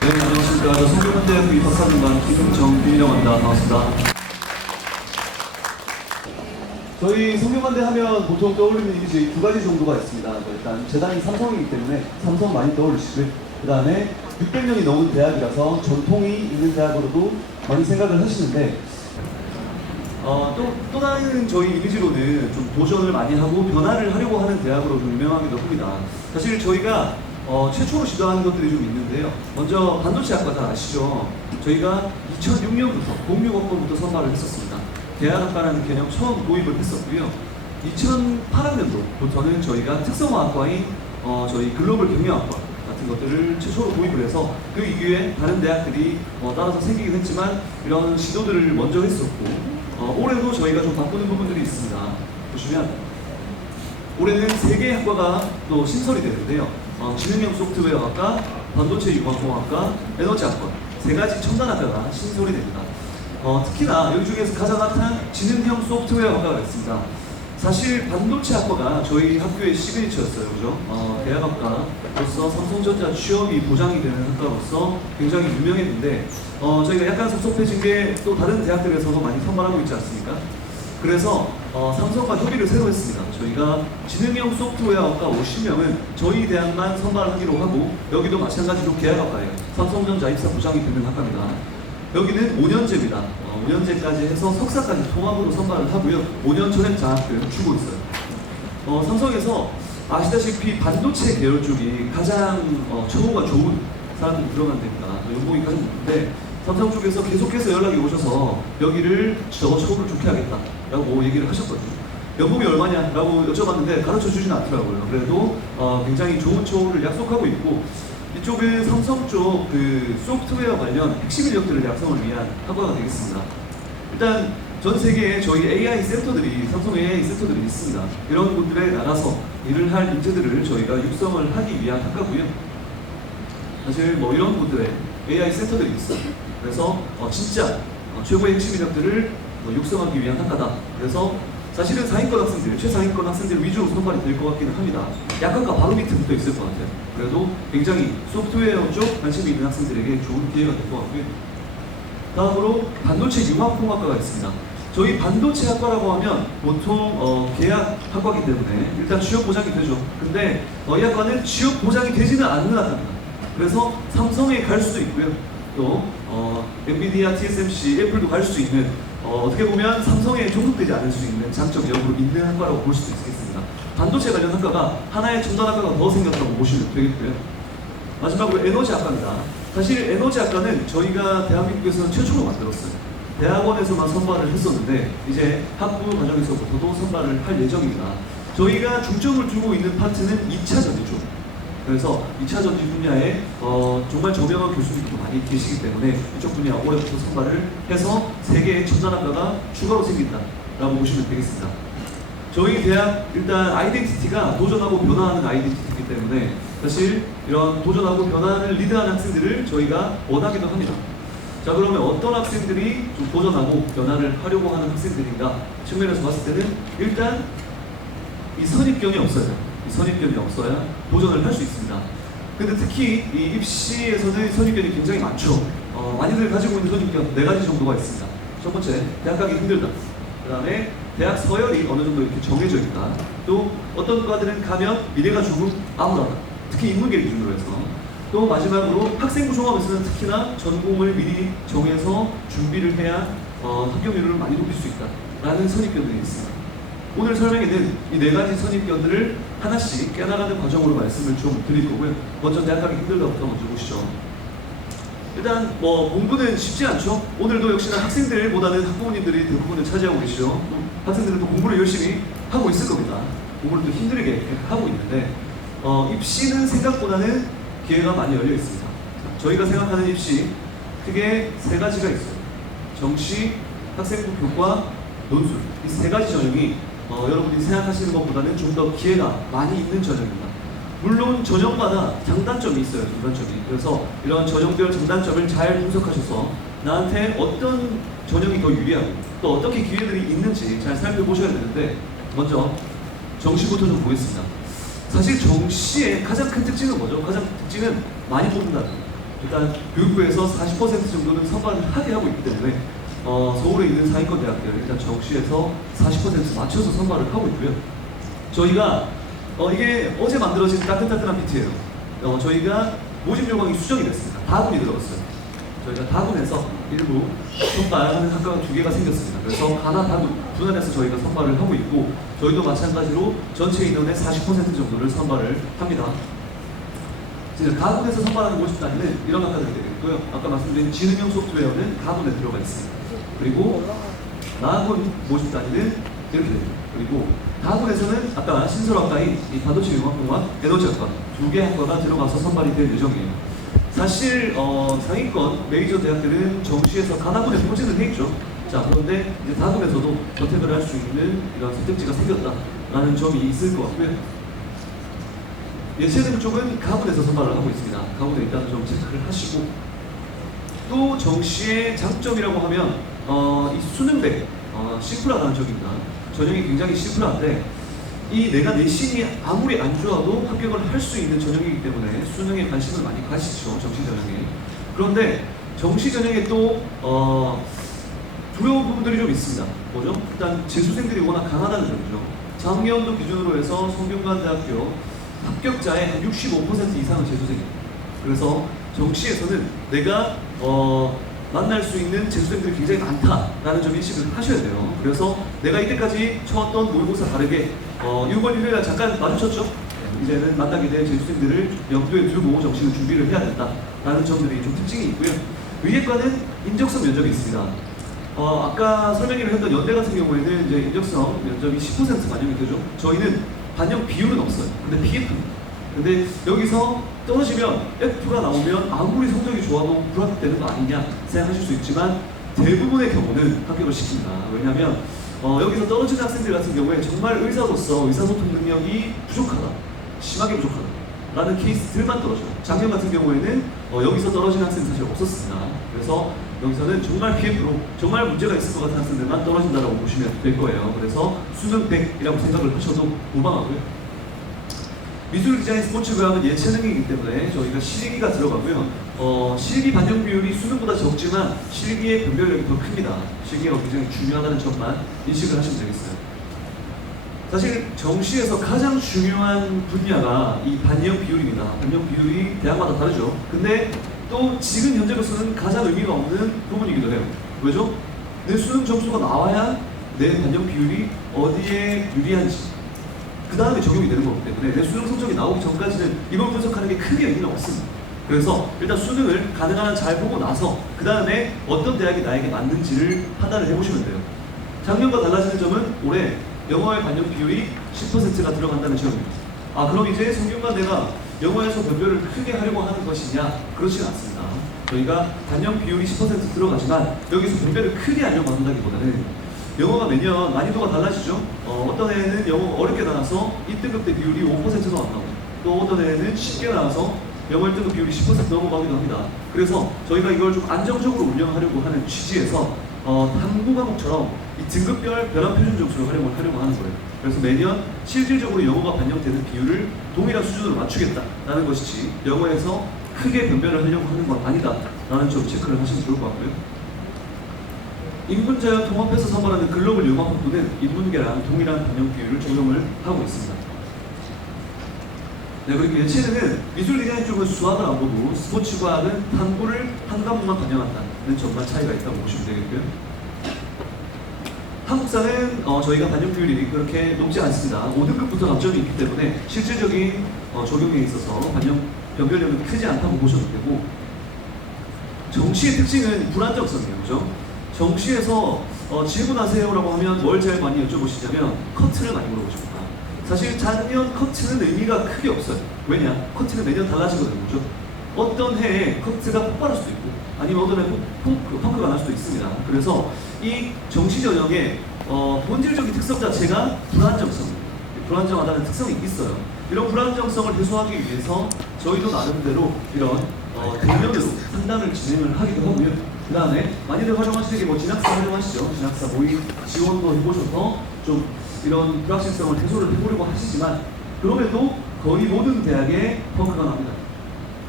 네, 안녕하십니까. 저 성균관대학교 입학사정관 김정빈이라고 합니다. 반갑습니다. 저희 성균관대 하면 보통 떠올리는 이미지 두 가지 정도가 있습니다. 일단 재단이 삼성이기 때문에 삼성 많이 떠올리시고요. 그 다음에 600년이 넘은 대학이라서 전통이 있는 대학으로도 많이 생각을 하시는데 또 다른 저희 이미지로는 좀 도전을 많이 하고 변화를 하려고 하는 대학으로 좀 유명하기도 합니다. 사실 저희가 최초로 시도하는 것들이 좀 있는데요. 먼저 반도체학과 다 아시죠? 저희가 2006년부터 06학번부터 선발을 했었습니다. 대안학과라는 개념 처음 도입을 했었고요. 2008학년도부터는 저희가 특성화학과인 저희 글로벌 경영학과 같은 것들을 최초로 도입을 해서 그 이후에 다른 대학들이 따라서 생기긴 했지만 이런 시도들을 먼저 했었고 올해도 저희가 좀 바꾸는 부분들이 있습니다. 보시면 올해는 3개의 학과가 또 신설이 되는데요. 지능형 소프트웨어학과, 반도체 융합공학과, 에너지학과 3가지 첨단학과가 신설이 됩니다. 특히나 여기 중에서 가장 핫한 지능형 소프트웨어학과가 있습니다. 사실 반도체 학과가 저희 학교의 시그니처였어요. 그죠? 대학학과로서 삼성전자 취업이 보장이 되는 학과로서 굉장히 유명했는데 저희가 약간 섭섭해진 게 또 다른 대학들에서도 많이 선발하고 있지 않습니까? 그래서 삼성과 협의를 새로 했습니다. 저희가 지능형 소프트웨어학과 50명은 저희 대학만 선발하기로 하고 여기도 마찬가지로 계약학과예요. 삼성전자 입사 보장이 되는 학과입니다. 여기는 5년제입니다. 5년제까지 해서 석사까지 통합으로 선발을 하고요. 5년 전액 장학금 주고 있어요. 삼성에서 아시다시피 반도체 계열 쪽이 가장 처우가 좋은 사람들이 들어간 데입니다. 연봉이 가장 높은데 삼성 쪽에서 계속해서 연락이 오셔서 여기를 처우를 좋게 하겠다라고 얘기를 하셨거든요. 연봉이 얼마냐라고 여쭤봤는데 가르쳐 주진 않더라고요. 그래도 굉장히 좋은 처우를 약속하고 있고 이쪽은 삼성 쪽 그 소프트웨어 관련 핵심 인력들을 양성을 위한 학과가 되겠습니다. 일단 전 세계에 저희 AI 센터들이 삼성 AI 센터들이 있습니다. 이런 곳들에 나가서 일을 할 인재들을 저희가 육성을 하기 위한 학과고요. 사실 이런 곳들에 AI 센터들이 있어요. 그래서 진짜 최고의 핵심 인력들을 육성하기 위한 학과다. 그래서 사실은 상위권 학생들, 최상위권 학생들 위주로 선발이 될 것 같기는 합니다. 약학과 바로 밑에 붙어 있을 것 같아요. 그래도 굉장히 소프트웨어 쪽 관심이 있는 학생들에게 좋은 기회가 될 것 같고요. 다음으로 반도체 융합공학과가 있습니다. 저희 반도체 학과라고 하면 보통 계약 학과이기 때문에 일단 취업 보장이 되죠. 근데 이 학과는 취업 보장이 되지는 않는 학과입니다. 그래서 삼성에 갈 수도 있고요. 또 엔비디아, TSMC, 애플도 갈 수 있는 어떻게 보면 삼성에 종속되지 않을 수 있는 장점 여부로 있는 학과라고 볼 수도 있겠습니다. 반도체 관련 학과가 하나의 첨단 학과가 더 생겼다고 보시면 되겠고요. 마지막으로 에너지학과입니다. 사실 에너지학과는 저희가 대한민국에서는 최초로 만들었어요. 대학원에서만 선발을 했었는데 이제 학부 과정에서부터도 선발을 할 예정입니다. 저희가 중점을 두고 있는 파트는 2차 전지죠. 그래서 2차 전지 분야에 정말 저명한 교수님도 많이 계시기 때문에 이쪽 분야 올해부터 선발을 해서 3개의 첨단학과가 추가로 생긴다라고 보시면 되겠습니다. 저희 대학 일단 아이덴티티가 도전하고 변화하는 아이덴티티이기 때문에 사실 이런 도전하고 변화를 리드하는 학생들을 저희가 원하기도 합니다. 자, 그러면 어떤 학생들이 좀 도전하고 변화를 하려고 하는 학생들인가 측면에서 봤을 때는 일단 이 선입견이 없어야 돼요. 선입견이 없어야 도전을 할 수 있습니다. 근데 특히 이 입시에서는 선입견이 굉장히 많죠. 많이들 가지고 있는 선입견 4가지 정도가 있습니다. 첫 번째, 대학 가기 힘들다. 그 다음에 대학 서열이 어느 정도 이렇게 정해져 있다. 또 어떤 과들은 가면 미래가 조금 암울하다. 특히 인문계 기준으로 해서. 또 마지막으로 학생부 종합에서는 특히나 전공을 미리 정해서 준비를 해야 합격률을 많이 높일 수 있다. 라는 선입견들이 있습니다. 오늘 설명에는 이 4가지 선입견들을 하나씩 깨나가는 과정으로 말씀을 좀 드릴 거고요. 먼저 대학 가기 힘들다부터 먼저 보시죠. 일단 공부는 쉽지 않죠. 오늘도 역시나 학생들보다는 학부모님들이 대부분을 차지하고 계시죠. 학생들은 또 공부를 열심히 하고 있을 겁니다. 공부를 또 힘들게 하고 있는데 입시는 생각보다는 기회가 많이 열려 있습니다. 저희가 생각하는 입시 크게 3가지가 있어요. 정시, 학생부 교과, 논술. 이 3가지 전형이 여러분이 생각하시는 것보다는 좀 더 기회가 많이 있는 전형입니다. 물론 전형마다 장단점이 있어요. 장단점이. 그래서 이런 전형별 장단점을 잘 분석하셔서 나한테 어떤 전형이 더 유리하고 또 어떻게 기회들이 있는지 잘 살펴보셔야 되는데 먼저 정시부터 좀 보겠습니다. 사실 정시의 가장 큰 특징은 뭐죠? 가장 큰 특징은 많이 뽑는다는 거예요. 일단 교육부에서 40% 정도는 선발을 하게 하고 있기 때문에 서울에 있는 상위권 대학들 일단 정시에서 40% 맞춰서 선발을 하고 있고요. 저희가 이게 어제 만들어진 따뜻한 PT예요. 저희가 모집 요강이 수정이 됐습니다. 다군이 들어갔어요. 저희가 다군에서 일부 선발하는 학과가 2개가 생겼습니다. 그래서 하나 다군 분할해서 저희가 선발을 하고 있고, 저희도 마찬가지로 전체 인원의 40% 정도를 선발을 합니다. 지금 가군에서 선발하는 모집 단위는 이런 학과들이 되겠고요. 아까 말씀드린 지능형 소프트웨어는 가군에 들어가 있습니다. 그리고 나군 모집 단위는 이렇게 됩니다. 그리고 다군에서는 아까 신설학과인 이 반도체 융합공학, 에너지학과 2개 학과가 들어가서 선발이 될 예정이에요. 사실 상위권 메이저 대학들은 정시에서 가나군에 포진을 해 있죠. 자, 그런데 이제 다군에서도 선택을 할 수 있는 이런 선택지가 생겼다라는 점이 있을 것 같고요. 예체능 쪽은 가군에서 선발을 하고 있습니다. 가군에 일단 좀 체크를 하시고, 또 정시의 장점이라고 하면 이 수능백 심플하다는 점입니다. 전형이 굉장히 심플한데 이 내가 내신이 아무리 안 좋아도 합격을 할 수 있는 전형이기 때문에 수능에 관심을 많이 가시죠. 정시 전형에. 그런데 정시 전형에 또 두려운 부분들이 좀 있습니다. 뭐죠? 일단 재수생들이 워낙 강하다는 점이죠. 작년도 기준으로 해서 성균관대학교 합격자의 한 65% 이상은 재수생입니다. 그래서 정시에서는 내가 만날 수 있는 재수생들이 굉장히 많다라는 점 인식을 하셔야 돼요. 그래서 내가 이때까지 쳐왔던 모의고사 다르게 이번 일요일에 잠깐 마주쳤죠? 이제는 만나게 될 재수생들을 염두에 두고 정시를 준비를 해야 된다라는 점들이 좀 특징이 있고요. 의예과는 인적성 면접이 있습니다. 아까 설명을 했던 연대 같은 경우에는 이제 인적성 면접이 10% 반영이 되죠. 저희는 반영 비율은 없어요. 근데 PF입니다. 근데 여기서 떨어지면 F가 나오면 아무리 성적이 좋아도 불합격되는 거 아니냐 생각하실 수 있지만 대부분의 경우는 합격을 시킵니다. 왜냐하면 여기서 떨어지는 학생들 같은 경우에 정말 의사로서 의사소통 능력이 부족하다, 심하게 부족하다 라는 케이스들만 떨어져요. 작년 같은 경우에는 여기서 떨어지는 학생이 사실 없었습니다. 그래서 여기서는 정말 PF로 정말 문제가 있을 것 같은 학생들만 떨어진다고 보시면 될 거예요. 그래서 수능 100이라고 생각을 하셔도 무방하고요. 미술 디자인 스포츠 교양은 예체능이기 때문에 저희가 실기가 들어가고요. 실기 반영 비율이 수능보다 적지만 실기의 변별력이 더 큽니다. 실기가 굉장히 중요하다는 점만 인식을 하시면 되겠어요. 사실 정시에서 가장 중요한 분야가 이 반영 비율입니다. 반영 비율이 대학마다 다르죠. 근데 또 지금 현재로서는 가장 의미가 없는 부분이기도 해요. 왜죠? 내 수능 점수가 나와야 내 반영 비율이 어디에 유리한지 그 다음에 적용이 되는 거기 때문에 내 수능 성적이 나오기 전까지는 이걸 분석하는 게 크게 의미는 없습니다. 그래서 일단 수능을 가능한 한 잘 보고 나서 그 다음에 어떤 대학이 나에게 맞는지를 판단을 해보시면 돼요. 작년과 달라지는 점은 올해 영어의 반영 비율이 10%가 들어간다는 점입니다. 그럼 이제 성균관대가 영어에서 변별을 크게 하려고 하는 것이냐? 그렇지는 않습니다. 저희가 반영 비율이 10% 들어가지만 여기서 변별을 크게 하려고 한다기보다는 영어가 매년 난이도가 달라지죠. 어떤 애는 영어 어렵게 나와서 1등급 때 비율이 5%도 안 나오고, 또 어떤 애는 쉽게 나와서 영어 1등급 비율이 10% 넘어가기도 합니다. 그래서 저희가 이걸 좀 안정적으로 운영하려고 하는 취지에서 탐구 과목처럼 이 등급별 변환 표준 점수를 하려고 하는 거예요. 그래서 매년 실질적으로 영어가 반영되는 비율을 동일한 수준으로 맞추겠다라는 것이지 영어에서 크게 변별을 하려고 하는 건 아니다라는 점 체크를 하시면 좋을 것 같고요. 인문자연 통합해서 선발하는 글로벌 융합학도는 인문계랑 동일한 반영 비율을 적용을 하고 있습니다. 네, 그리고 예체능은 미술 디자인 쪽은 수학을 안 보고 스포츠과학은 탐구를 한 과목만 반영한다는 점만 차이가 있다고 보시면 되겠고요. 한국사는 저희가 반영 비율이 그렇게 높지 않습니다. 5등급부터 감점이 있기 때문에 실질적인 적용에 있어서 변별력은 크지 않다고 보셔도 되고, 정시의 특징은 불안정성이에요. 그죠? 정시에서 질문하세요라고 하면 뭘 제일 많이 여쭤보시냐면 커트를 많이 물어보십니다. 사실 작년 커트는 의미가 크게 없어요. 왜냐? 커트는 매년 달라지거든요. 그죠? 어떤 해에 커트가 폭발할 수도 있고 아니면 어떤 해에 펑크가 날 수도 있습니다. 그래서 이 정시 전형의 본질적인 특성 자체가 불안정성입니다. 불안정하다는 특성이 있어요. 이런 불안정성을 해소하기 위해서 저희도 나름대로 이런 대면으로 상담을 진행을 하기도 하고요. 그 다음에 많이들 활용하시는 게 진학사 활용하시죠. 진학사 모의 지원도 해보셔서 좀 이런 불확실성을 해소를 해보려고 하시지만 그럼에도 거의 모든 대학에 펑크가 납니다.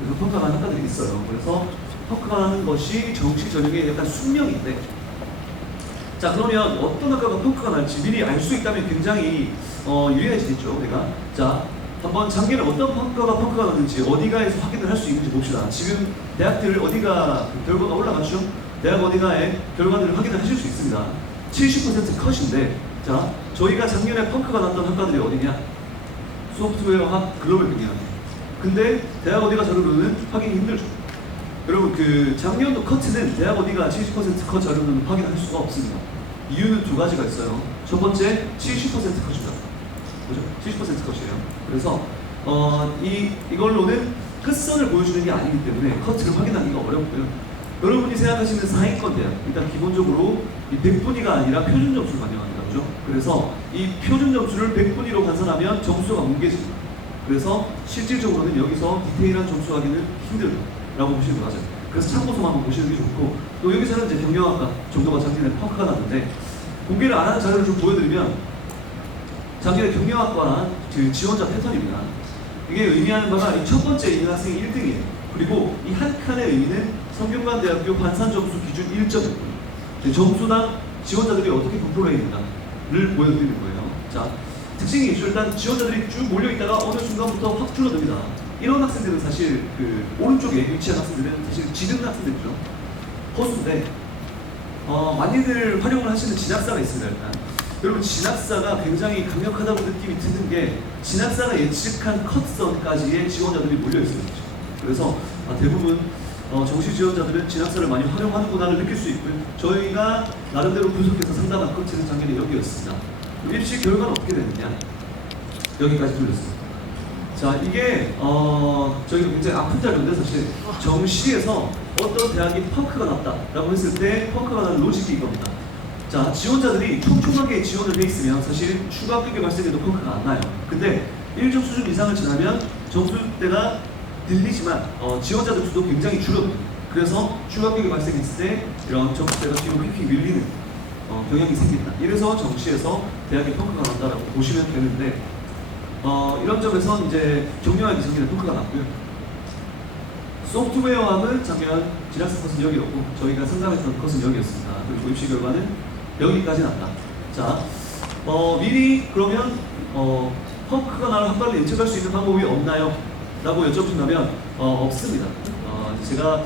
그래서 평가가 하는 학과들이 있어요. 그래서 평가하는 것이 정시 전형의 약간 숙명인데, 자 그러면 어떤 학과가 평가가 날지 미리 알 수 있다면 굉장히 유리해지겠죠 우리가. 자 한번 작년에 어떤 평가가 났는지 어디가에서 확인을 할 수 있는지 봅시다. 지금 대학들 어디가 결과가 올라갔죠? 대학 어디가의 결과들을 확인을 하실 수 있습니다. 70% 컷인데, 자 저희가 작년에 평가가 났던 학과들이 어디냐? 소프트웨어학, 글로벌 경영. 근데 대학 어디가 자료로는 확인이 힘들죠. 여러분 그 작년도 커트는 대학 어디가 70%컷 자료로는 확인할 수가 없습니다. 이유는 두 가지가 있어요. 첫 번째 70% 컷입니다. 그죠? 70% 컷이에요. 그래서 이걸로는 끝선을 보여주는 게 아니기 때문에 커트를 확인하기가 어렵고요. 여러분이 생각하시는 상위권 대학, 일단 기본적으로 이 100분위가 아니라 표준 점수를 반영합니다. 그죠? 그래서 이 표준 점수를 100분위로 환산하면 점수가 뭉개집니다. 그래서 실질적으로는 여기서 디테일한 점수 확인을 힘들다라고 보시는 게 맞아요. 그래서 참고서만 한번 보시는 게 좋고, 또 여기서는 이제 경영학과 정도가 작년에 평가가 났는데, 공개를 안 하는 자료를 좀 보여드리면, 작년에 경영학과 그 지원자 패턴입니다. 이게 의미하는 바가 이 첫 번째 있는 학생이 1등이에요. 그리고 이 한 칸의 의미는 성균관대학교 환산점수 기준 1.5분. 점수당 지원자들이 어떻게 분포되어 있는가를 보여드리는 거예요. 자, 특징이 있죠. 일단 지원자들이 쭉 몰려있다가 어느 순간부터 확 줄어듭니다. 이런 학생들은 사실 그 오른쪽에 위치한 학생들은 사실 지능 학생들이죠. 허수인데 많이들 활용을 하시는 진학사가 있습니다. 일단 여러분 진학사가 굉장히 강력하다고 느낌이 드는 게 진학사가 예측한 컷선까지의 지원자들이 몰려있어요. 그래서 대부분 정시 지원자들은 진학사를 많이 활용하는구나를 느낄 수 있고요. 저희가 나름대로 분석해서 상담한 컷은 작년에 여기였습니다. 입시 결과는 어떻게 됐느냐? 여기까지 돌렸습니다. 자, 이게 저희가 굉장히 아픈 자료인데 사실 정시에서 어떤 대학이 펑크가 났다라고 했을 때 펑크가 나는 로직이 이겁니다. 자, 지원자들이 촘촘하게 지원을 돼 있으면 사실 추가 합격이 발생해도 펑크가 안 나요. 근데 일정 수준 이상을 지나면 점수대가 늘리지만 지원자들 수도 굉장히 줄어듭니다. 그래서 추가 합격이 발생했을 때 이런 점수대가 뒤로 휙휙 밀리는 경향이 생긴다. 이래서 정시에서 대학의 펑크가 난다라고 보시면 되는데, 이런 점에서 이제 경영학이 작년에 펑크가 났고요. 소프트웨어학은 작년 진학사 컷은 여기였고 저희가 상담했던 컷은 여기였습니다. 그리고 입시 결과는 여기까지 났다. 자, 미리 그러면 펑크가 나는 학과를 예측할 수 있는 방법이 없나요? 라고 여쭤보신다면 없습니다. 제가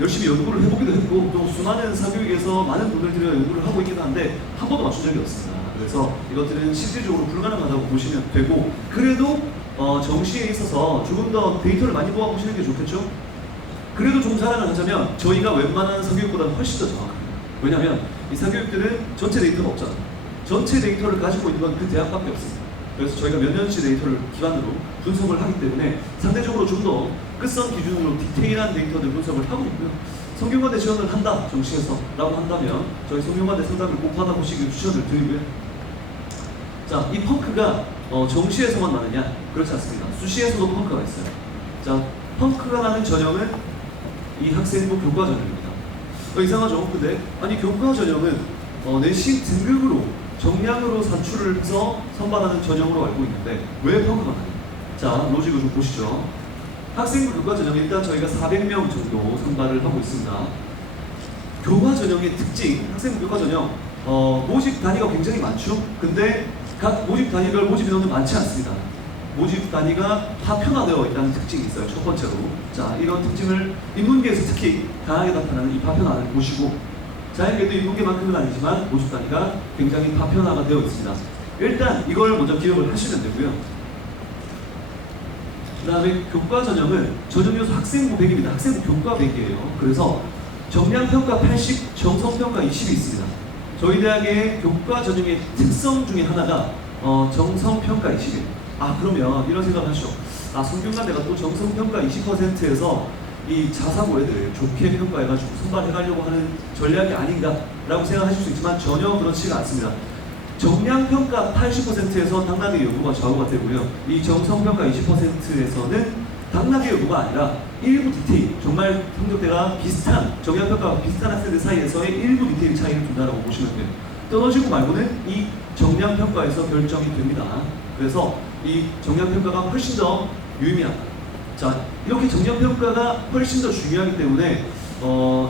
열심히 연구를 해보기도 했고 또 수많은 사교육에서 많은 돈을 들여 연구를 하고 있긴 한데 한 번도 맞춘 적이 없습니다. 그래서 이것들은 실질적으로 불가능하다고 보시면 되고, 그래도 정시에 있어서 조금 더 데이터를 많이 모아보시는 게 좋겠죠? 그래도 좀 자랑을 하자면 저희가 웬만한 사교육보다는 훨씬 더 정확합니다. 왜냐하면 이 사교육들은 전체 데이터가 없잖아요. 전체 데이터를 가지고 있는 건 그 대학밖에 없습니다. 그래서 저희가 몇 년치 데이터를 기반으로 분석을 하기 때문에 상대적으로 좀 더 끝선 기준으로 디테일한 데이터들 분석을 하고 있고요. 성균관대 지원을 한다, 정시에서 라고 한다면 저희 성균관대 상담을 꼭 받아보시길 추천을 드리고요. 자, 이 펑크가 정시에서만 나느냐? 그렇지 않습니다. 수시에서도 펑크가 있어요. 자, 펑크가 나는 전형은 이 학생부 교과 전형입니다. 이상하죠? 근데 아니 교과 전형은 내신 등급으로 정량으로 산출을 해서 선발하는 전형으로 알고 있는데 왜 펑크가 나요? 자, 로직을 좀 보시죠. 학생부 교과 전형 일단 저희가 400명 정도 선발을 하고 있습니다. 교과 전형의 특징, 학생부 교과 전형 모집 단위가 굉장히 많죠. 근데 각 모집 단위별 모집 인원은 많지 않습니다. 모집 단위가 파편화되어 있다는 특징이 있어요. 첫 번째로. 자, 이런 특징을 인문계에서 특히 강하게 나타나는 이 파편화를 보시고, 자연계도 인문계만큼은 아니지만 모집 단위가 굉장히 파편화가 되어 있습니다. 일단 이걸 먼저 기억을 하시면 되고요. 그 다음에 교과 전형은 전형요소 학생부 100입니다. 학생부 교과 100이에요. 그래서 정량평가 80, 정성평가 20이 있습니다. 저희 대학의 교과 전형의 특성 중에 하나가 정성평가 20이에요. 그러면 이런 생각을 하시죠. 성균관대가 또 정성평가 20%에서 이 자사고애들 좋게 평가해가지고 선발해가려고 하는 전략이 아닌가라고 생각하실 수 있지만 전혀 그렇지가 않습니다. 정량평가 80%에서 당락의 여부가 좌우가 되고요. 이 정성평가 20%에서는 당락의 여부가 아니라 일부 디테일, 정말 성적대가 비슷한, 정량평가가 비슷한 학생들 사이에서의 일부 디테일 차이를 둔다라고 보시면 돼요. 떨어지고 말고는 이 정량평가에서 결정이 됩니다. 그래서 이 정량평가가 훨씬 더 유의미하다. 자, 이렇게 정량평가가 훨씬 더 중요하기 때문에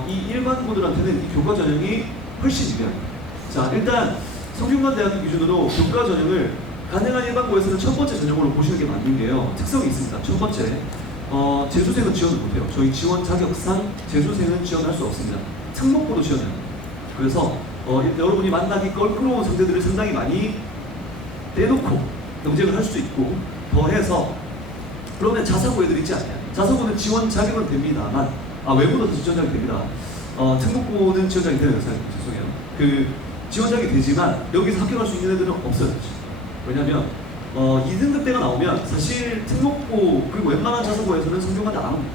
이 일반고들한테는 이 교과 전형이 훨씬 유리합니다. 자, 일단 성균관대학교 기준으로 교과 전형을 가능한 일반고에서는 첫 번째 전형으로 보시는 게 맞는 게요. 특성이 있습니다. 첫 번째, 재수생은 지원을 못해요. 저희 지원 자격상 재수생은 지원할 수 없습니다. 특목고도 지원해요. 그래서 여러분이 만나기 껄끄러운 상대들을 상당히 많이 떼놓고 경쟁을 할 수도 있고, 더해서 그러면 자사고 애들 있지 않냐. 자사고는 지원 자격은 됩니다만, 외부도 지원 자격이 됩니다. 특목고는 지원 자격이 돼요. 죄송해요. 그 지원 자격이 되지만 여기서 합격할 수 있는 애들은 없어요. 왜냐면 2등급대가 나오면 사실 특목고 그리고 웬만한 자사고에서는 성균관대 안 합니다.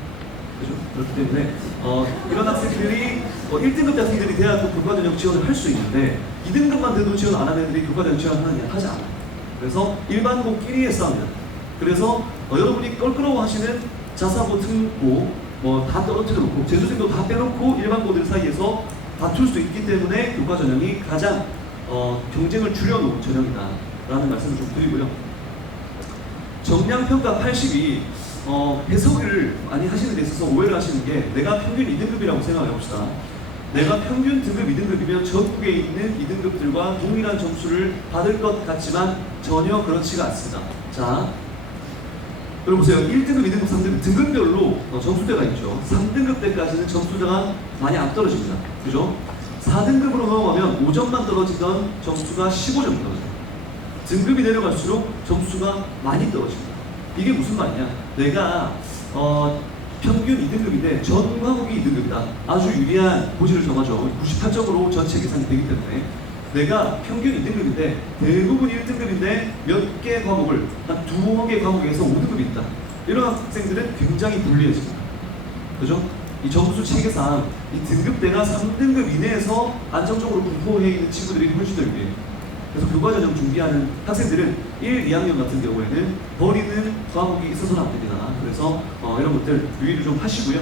그죠? 그렇기 때문에 이런 학생들이 1등급 학생들이 대학교 교과전형 지원을 할 수 있는데 2등급만 돼도 지원 안 하는 애들이 교과전형 지원하느냐 하지 않아요. 그래서 일반고끼리의 싸움이다. 그래서 여러분이 껄끄러워하시는 자사고, 특목고 다 떨어뜨려 놓고 재수생도 다 빼놓고 일반고들 사이에서 다툴 수 있기 때문에 교과전형이 가장 경쟁을 줄여놓은 전형이다 라는 말씀을 좀 드리고요. 정량평가 80이 해석을 많이 하시는 데 있어서 오해를 하시는 게, 내가 평균 2등급이라고 생각해 봅시다. 내가 평균 등급 2등급이면 전국에 있는 2등급들과 동일한 점수를 받을 것 같지만 전혀 그렇지가 않습니다. 자, 여러분 보세요. 1등급, 2등급, 3등급 등급별로 점수대가 있죠. 3등급 때까지는 점수대가 많이 안 떨어집니다. 그죠? 4등급으로 넘어가면 5점만 떨어지던 점수가 15점 떨어져요. 등급이 내려갈수록 점수가 많이 떨어집니다. 이게 무슨 말이냐? 내가 평균 2등급인데 전 과목이 2등급이다. 아주 유리한 고지를 정하죠. 98점으로 전체 계산이 되기 때문에 내가 평균 2등급인데 대부분이 1등급인데 몇 개 과목을, 한 2개 과목에서 5등급이 있다. 이런 학생들은 굉장히 불리해집니다. 그죠? 이 점수 체계상 이 등급대가 3등급 이내에서 안정적으로 분포해 있는 친구들이 훨씬 더 유리해요. 그래서 교과전형 준비하는 학생들은 1, 2학년 같은 경우에는 버리는 과목이 있어서는 안 됩니다. 그래서 이런 것들 유의를 좀 하시고요.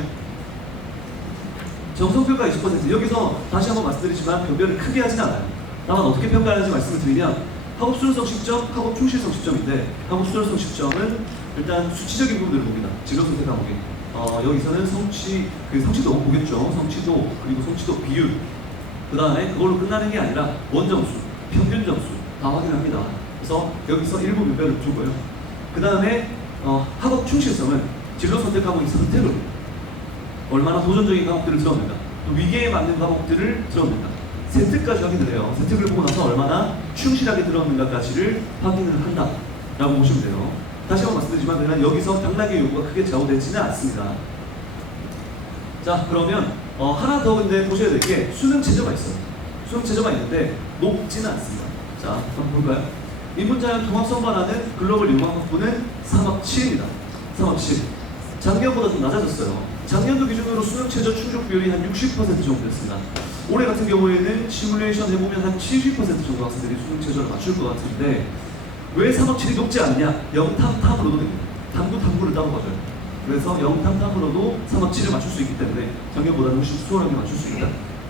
정성평가 20%. 여기서 다시 한번 말씀드리지만 변별을 크게 하진 않아요. 다만 어떻게 평가하는지 말씀을 드리면, 학업 수련성 10점, 학업 충실성 10점인데 학업 수련성 10점은 일단 수치적인 부분들을 봅니다. 진로 선택 과목에 여기서는 성취도 보겠죠. 성취도, 그리고 성취도 비율, 그 다음에 그걸로 끝나는 게 아니라 원점수, 평균 점수 다 확인합니다. 그래서 여기서 일부 변별을 두고요. 그 다음에 학업 충실성은 진로 선택 과목의 선택을 얼마나 도전적인 과목들을 들었는가, 또 위계에 맞는 과목들을 들었는가, 세특까지 확인을 해요. 세특을 보고 나서 얼마나 충실하게 들었는가까지를 확인을 한다라고 보시면 돼요. 다시 한번 말씀드리지만 여기서 당락의 요구가 크게 좌우되지는 않습니다. 자, 그러면 하나 더 근데 보셔야 될 게 수능 최저가 있어요. 수능 최저가 있는데 높지는 않습니다. 자, 한번 볼까요? 인문자연 통합선반하는 글로벌 융합학부는 3학 7입니다. 3학 7. 작년보다 좀 낮아졌어요. 작년도 기준으로 수능 최저 충족 비율이 한 60% 정도 됐습니다. 올해 같은 경우에는 시뮬레이션 해보면 한 70% 정도 학생들이 수능 최저를 맞출 것 같은데, 왜 3학 7이 높지 않냐? 영탐탐으로도 됩니다. 탐구를 따로 봐줘요. 그래서 영탐탐으로도 3학 7을 맞출 수 있기 때문에 작년보다는 훨씬 수월하게 맞출 수 있다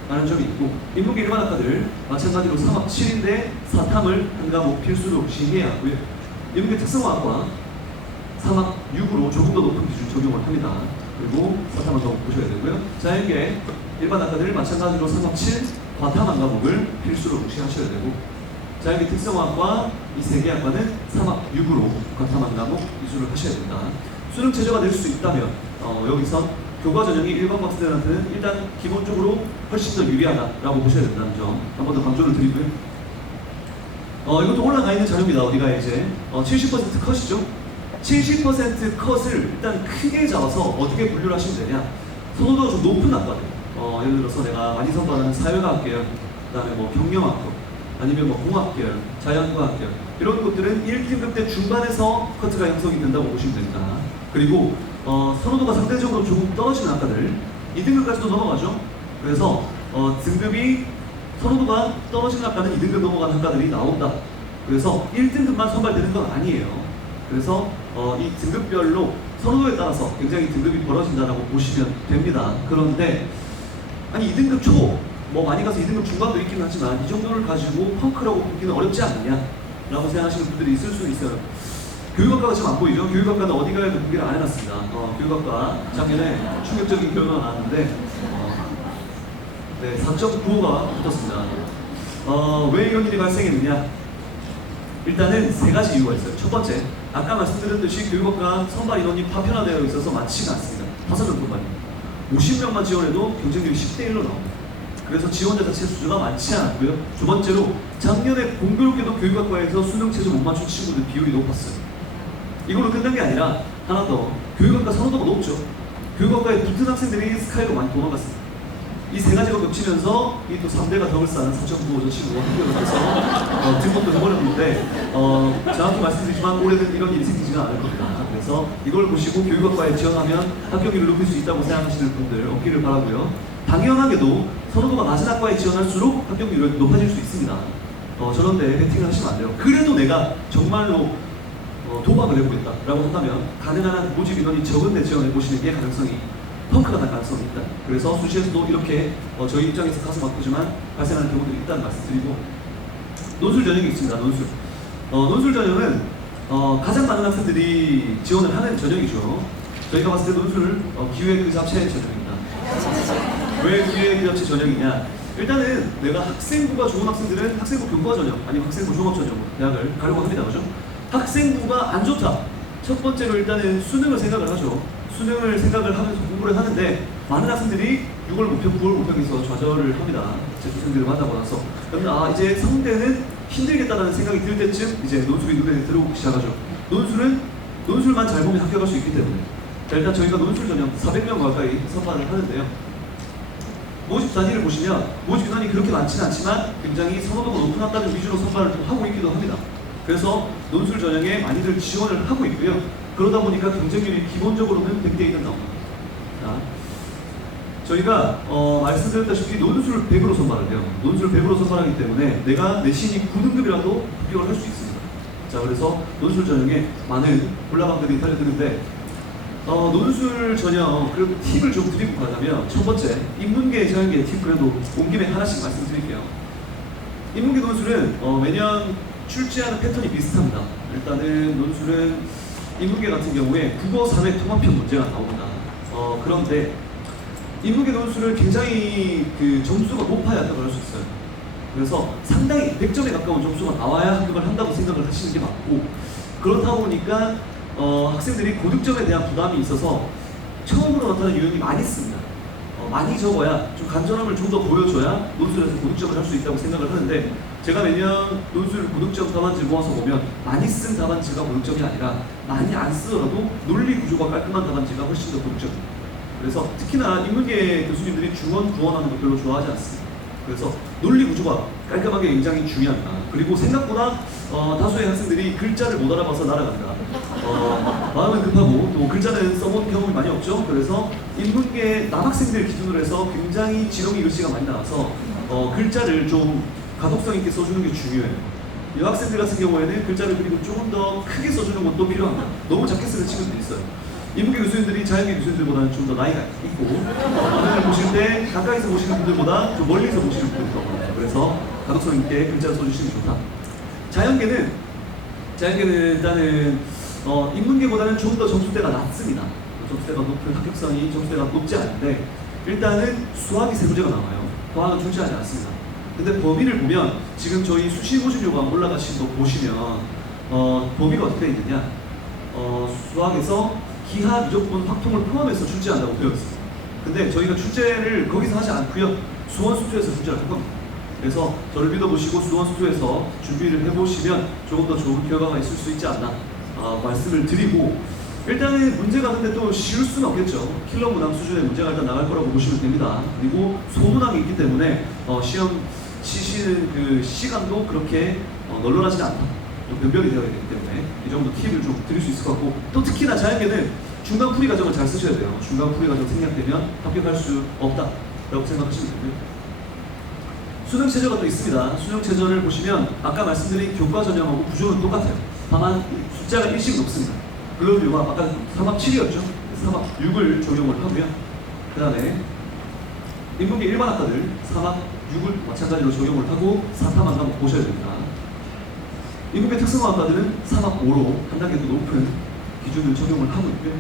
라는 점이 있고, 인문계 일반 학과들 마찬가지로 3학 7인데 4탐을 한 과목 필수로 시행해야 하고요. 인문계 특성화학과 3학 6으로 조금 더 높은 기준 적용을 합니다. 그리고 4탐을 더 보셔야 되고요. 자연계 일반 학과들 마찬가지로 3학 7, 과탐 한 과목을 필수로 무시하셔야 되고, 자연계 특성화학과 이 세 개 학과는 3학 6으로 과탐 한 과목 이수를 하셔야 된다. 수능 최저가 될 수 있다면 여기서 교과 전형이 일반 학생들한테는 일단 기본적으로 훨씬 더 유리하다라고 보셔야 된다는 점 한 번 더 강조를 드리고요. 이것도 올라가 있는 자료입니다. 어디가 이제 70% 컷이죠. 70% 컷을 일단 크게 잡아서 어떻게 분류를 하시면 되냐? 선호도가 좀 높은 학과들, 예를 들어서 내가 많이 선발하는 사회과학 계열, 그 다음에 경영학과, 아니면 공학 계열, 자연과학 계열, 이런 것들은 1등급 때 중반에서 커트가 형성이 된다고 보시면 됩니다. 그리고 선호도가 상대적으로 조금 떨어지는 학과들 2등급까지도 넘어가죠. 그래서 등급이 선호도가 떨어지는 학과는 2등급 넘어가는 학과들이 나온다. 그래서 1등급만 선발되는 건 아니에요. 그래서 이 등급별로 선호도에 따라서 굉장히 등급이 벌어진다라고 보시면 됩니다. 그런데 아니 2등급 초 많이 가서 2등급 중반도 있긴 하지만 이 정도를 가지고 펑크라고 보기는 어렵지 않느냐 라고 생각하시는 분들이 있을 수 있어요. 교육학과가 지금 안 보이죠? 교육학과는 어디 가야 공개를 안 해놨습니다. 교육학과 작년에 충격적인 결과가 나왔는데 네, 4.95가 붙었습니다. 왜 이런 일이 발생했느냐? 일단은 세 가지 이유가 있어요. 첫 번째, 아까 말씀드렸듯이 교육학과 선발 인원이 파편화되어 있어서 많지가 않습니다. 5명 동반이 50명만 지원해도 경쟁률이 10대 1로 나옵니다. 그래서 지원자 자체 수주가 많지 않았고요. 두 번째로 작년에 공교롭게도 교육학과에서 수능 최저 못 맞춘 친구들 비율이 높았어요. 이걸로 끝난 게 아니라 하나 더, 교육학과 선호도가 높죠. 교육학과에 붙은 학생들이 스카이로 많이 도망갔습니다. 이 세 가지가 겹치면서 이 또 3대가 덕을 쌓는 4.95저 친구가 합격을 해서 등록도 해버렸는데 정확히 말씀드리지만 올해는 이런 일이 생기지가 않을 겁니다. 그래서 이걸 보시고 교육학과에 지원하면 합격률을 높일 수 있다고 생각하시는 분들 없기를 바라고요. 당연하게도 선호도가 낮은 학과에 지원할수록 합격률이 높아질 수 있습니다. 저런데 베팅을 하시면 안 돼요. 그래도 내가 정말로 도박을 해보겠다라고 한다면 가능한 한 모집 인원이 적은 데 지원해보시는 게 가능성이 펑크가 날 가능성이 있다. 그래서 수시에서도 이렇게 저희 입장에서 가슴 아프지만 발생하는 경우들이 있다는 말씀드리고, 논술 전형이 있습니다. 논술 전형은 가장 많은 학생들이 지원을 하는 전형이죠. 저희가 봤을 때 논술 기회 그 자체의 전형입니다. 왜 기회 그 자체 전형이냐? 일단은 내가 학생부가 좋은 학생들은 학생부 교과 전형 아니면 학생부 종합 전형 대학을 가려고 합니다. 그죠? 학생부가 안 좋다. 첫 번째로 일단은 수능을 생각을 하죠. 수능을 생각을 하면서 공부를 하는데 많은 학생들이 6월 모평, 9월 모평에서 좌절을 합니다. 재수생들을 만나고 나서. 그러면 이제 성대는 힘들겠다는 생각이 들 때쯤 이제 논술이 눈에 들어오기 시작하죠. 논술만 잘 보면 합격할 수 있기 때문에. 자, 일단 저희가 논술 전형 400명 가까이 선발을 하는데요. 모집 단위를 보시면 모집 인원이 그렇게 많지는 않지만 굉장히 선호도가 높은 학과를 위주로 선발을 하고 있기도 합니다. 그래서 논술 전형에 많이들 지원을 하고 있고요. 그러다 보니까 경쟁률이 기본적으로는 100대 1은 나옵니다. 자, 저희가 말씀드렸다시피 논술 100으로 선발을 해요. 논술 100으로 선발하기 때문에 내가 내신이 9등급이라도 합격을 할 수 있습니다. 자, 그래서 논술 전형에 많은 올라방들이 달려드는데 논술 전형 그리고 팁을 좀 드리고 가자면, 첫 번째, 인문계, 자연계 팁 그래도 온 김에 하나씩 말씀드릴게요. 인문계 논술은 매년 출제하는 패턴이 비슷합니다. 일단은 논술은 인문계 같은 경우에 국어, 사회, 통합형 문제가 나옵니다. 그런데 인문계 논술을 굉장히 점수가 높아야 합격을 할 수 있어요. 그래서 상당히 100점에 가까운 점수가 나와야 합격을 한다고 생각을 하시는 게 맞고, 그렇다 보니까 학생들이 고득점에 대한 부담이 있어서 처음으로 나타나는 유형이 많이 씁니다. 많이 적어야 좀 간절함을 좀 더 보여줘야 논술에서 고득점을 할 수 있다고 생각을 하는데, 제가 매년 논술 고득점 답안지를 모아서 보면 많이 쓴 답안지가 고득점이 아니라 많이 안 쓰더라도 논리 구조가 깔끔한 답안지가 훨씬 더 고득점입니다. 그래서 특히나 인문계 교수님들이 중원, 구원하는 거 별로 좋아하지 않습니다. 그래서 논리 구조가 깔끔하게 굉장히 중요합니다. 그리고 생각보다 다수의 학생들이 글자를 못 알아봐서 날아갑니다. 마음은 급하고 또 글자는 써본 경험이 많이 없죠. 그래서 인문계 남학생들 기준으로 해서 굉장히 지렁이 글씨가 많이 나와서 글자를 좀 가독성 있게 써주는 게 중요해요. 여학생들 같은 경우에는 글자를 그리고 조금 더 크게 써주는 것도 필요합니다. 너무 작게 쓰는 친구들이 있어요. 인문계 교수님들이 자연계 교수님들보다는 좀 더 나이가 있고, 화면을 보실 때 가까이서 보시는 분들보다 좀 멀리서 보시는 분들이 더 많아요. 그래서 가독성 있게 글자를 써주시면 좋다. 자연계는 일단은 인문계보다는 좀 더 점수대가 낮습니다. 점수대가 높은 합격성이 점수대가 높지 않은데, 일단은 수학이 세 문제가 나와요. 과학은 출제하지 않습니다. 근데 범위를 보면 지금 저희 수시 모집 요강 올라가신 거 보시면 범위가 어떻게 되어 있느냐, 수학에서 기하, 미적분, 확통을 포함해서 출제한다고 되어 있습니다. 근데 저희가 출제를 거기서 하지 않고요, 수원 수투에서 출제를 할 겁니다. 그래서 저를 믿어보시고 수원 수투에서 준비를 해보시면 조금 더 좋은 결과가 있을 수 있지 않나 말씀을 드리고, 일단은 문제가 근데 또 쉬울 수는 없겠죠. 킬러 문항 수준의 문제가 일단 나갈 거라고 보시면 됩니다. 그리고 소문항이 있기 때문에 시험 치시는 시간도 그렇게 널널하지 않다. 좀 변별이 되어야 되기 때문에 이 정도 팁을 좀 드릴 수 있을 것 같고, 또 특히나 자연계는 중간 풀이 과정을 잘 쓰셔야 돼요. 중간 풀이 과정 생략되면 합격할 수 없다라고 생각하시면 되고요. 수능 최저가 또 있습니다. 수능 최저를 보시면 아까 말씀드린 교과 전형하고 구조는 똑같아요. 다만 숫자가 일씩 높습니다. 그러면 아까 3합 7이었죠? 3합 6을 적용을 하고요. 그 다음에 인문계 일반 학과들 3합 6을 마찬가지로 적용을 하고 4탐 한번 보셔야 됩니다. 인문계 특성화학과들은 3학 5로 한 단계 더 높은 기준을 적용을 하고 있고요.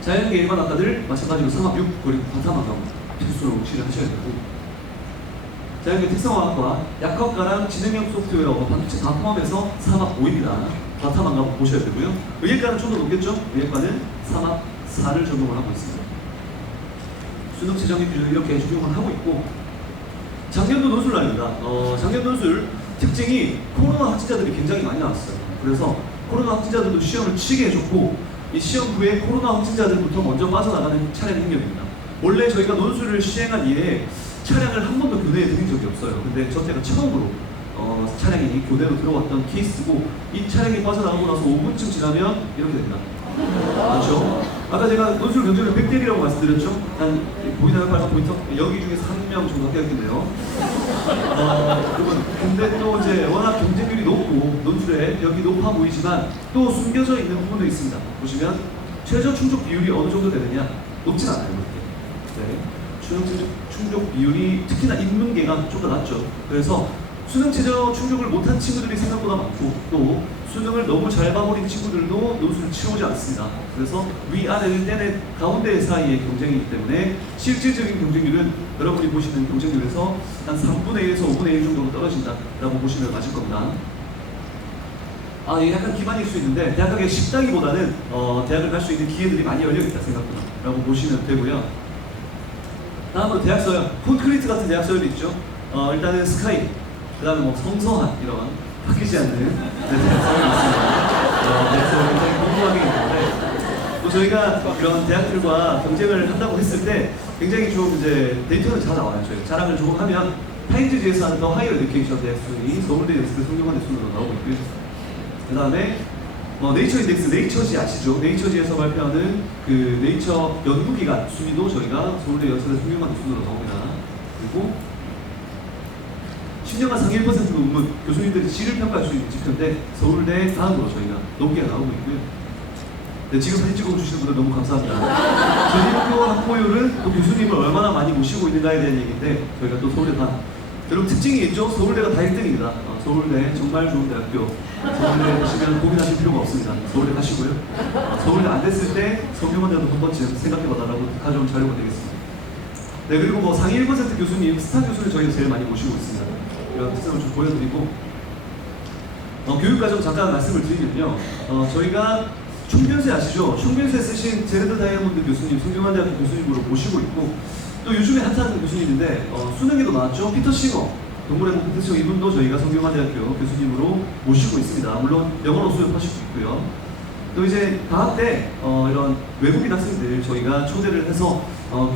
자연계 일반학과들 마찬가지로 3학 6 그리고 과탐학 과목 필수로 응시를 하셔야 되고, 자연계 특성화학과 약학과랑 지능형 소프트웨어와 반도체 다 포함해서 3학 5입니다. 과탐학 과목 보셔야 되고요. 의예과는 좀 더 높겠죠? 의예과는 3학 4를 적용을 하고 있습니다. 수능 최저학력 기준을 이렇게 적용을 하고 있고, 작년도 논술 날입니다. 작년 논술 특징이 코로나 확진자들이 굉장히 많이 나왔어요. 그래서 코로나 확진자들도 시험을 치게 해줬고, 이 시험 후에 코로나 확진자들부터 먼저 빠져나가는 차량 행렬입니다. 원래 저희가 논술을 시행한 이에 차량을 한 번도 교내에 들인 적이 없어요. 근데 저 때가 처음으로 차량이 교대로 들어왔던 케이스고, 이 차량이 빠져나가고 나서 5분쯤 지나면 이렇게 됩니다. 그렇죠? 아까 제가 논술 경쟁률 100대1이라고 말씀드렸죠? 한 보이나요? 빨간 포인터? 여기 중에서 한 명 정도 합격했겠네요. 근데 또 이제 워낙 경쟁률이 높고 논술에 여기 높아 보이지만 또 숨겨져 있는 부분도 있습니다. 보시면 최저 충족 비율이 어느 정도 되느냐? 높진 않아요. 네. 수능 최저 충족 비율이 특히나 인문계가 좀 더 낮죠. 그래서 수능 최저 충족을 못한 친구들이 생각보다 많고, 또 수능을 너무 잘 봐버린 친구들도 논술을 치러오지 않습니다. 그래서 위아래를 떼는 가운데 사이의 경쟁이기 때문에 실질적인 경쟁률은 여러분이 보시는 경쟁률에서 한 3분의 1에서 5분의 1 정도로 떨어진다라고 보시면 맞을 겁니다. 이게 약간 기만일 수 있는데 대학가게 쉽다기보다는 대학을 갈 수 있는 기회들이 많이 열려있다 생각보다 라고 보시면 되고요. 다음으로 대학 서열, 콘크리트 같은 대학 서열이 있죠. 일단은 스카이, 그 다음에 뭐 성서한 이런 바뀌지 않는 대학 서열이 있습니다. 대학 서열 굉장히 공부하기 때문에 또 저희가 이런 대학들과 경쟁을 한다고 했을 때 굉장히 좀 이제 데이터는 잘 나와요. 저희가 자랑을 조금 하면 타임즈지에서 하는 더 하이어 에듀케이션 대학 순위, 서울대 연수대 성균관대 순으로 나오고 있고요. 그 다음에 네이처 인덱스, 네이처지 아시죠? 네이처지에서 발표하는 그 네이처 연구기관 순위도 저희가 서울대 연수대 성균관대 순으로 나옵니다. 그리고 10년간 상위 1% 논문, 교수님들이 질을 평가할 수 있는 지표인데 서울대 다음으로 저희가 높게 나오고 있고요. 네, 지금 사진 찍어주시는 분들 너무 감사합니다. 저희 학교 학부모율은 또 교수님을 얼마나 많이 모시고 있는가에 대한 얘기인데 저희가 또 서울대 다 여러분 특징이 있죠? 서울대가 다 1등입니다. 서울대 정말 좋은 대학교. 서울대 가시면 고민하실 필요가 없습니다. 서울대 가시고요. 서울대 안 됐을 때 성균관대도 한 번쯤 생각해봐달라고 가져온 자료가 되겠습니다. 네, 그리고 뭐 상위 1% 교수님, 스타 교수를 저희가 제일 많이 모시고 있습니다. 이런 특성을 좀 보여드리고, 교육과정 잠깐 말씀을 드리면요. 저희가 총변세 아시죠? 총변세 쓰신 제레드 다이아몬드 교수님, 성균관대학교 교수님으로 모시고 있고, 또 요즘에 핫한 교수님인데 수능에도 나왔죠. 피터 싱어, 동물의 목 피터 싱어, 이분도 저희가 성균관대학교 교수님으로 모시고 있습니다. 물론 영어로 수업하시고 있고요. 또 이제 방학 때 이런 외국인 학생들 저희가 초대를 해서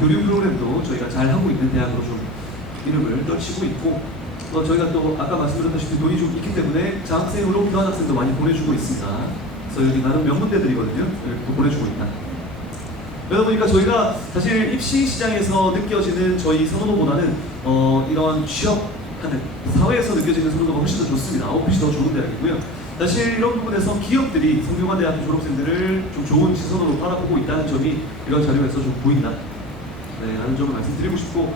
교류 프로그램도 저희가 잘 하고 있는 대학으로 좀 이름을 떨치고 있고, 저희가 또 아까 말씀드렸다시피 돈이 좀 있기 때문에 장학생으로 교환학생도 많이 보내주고 있습니다. 그래서 여기 나름 명문대들이거든요. 이렇게 보내주고 있다. 그러다 보니까 저희가 사실 입시 시장에서 느껴지는 저희 선호도보다는 이런 취업하는 사회에서 느껴지는 선호도가 훨씬 더 좋습니다. 아웃풋이 더 좋은 대학이고요. 사실 이런 부분에서 기업들이 성균관대학교 졸업생들을 좀 좋은 시선으로 바라보고 있다는 점이 이런 자료에서 좀 보인다. 네, 라는 점을 말씀드리고 싶고,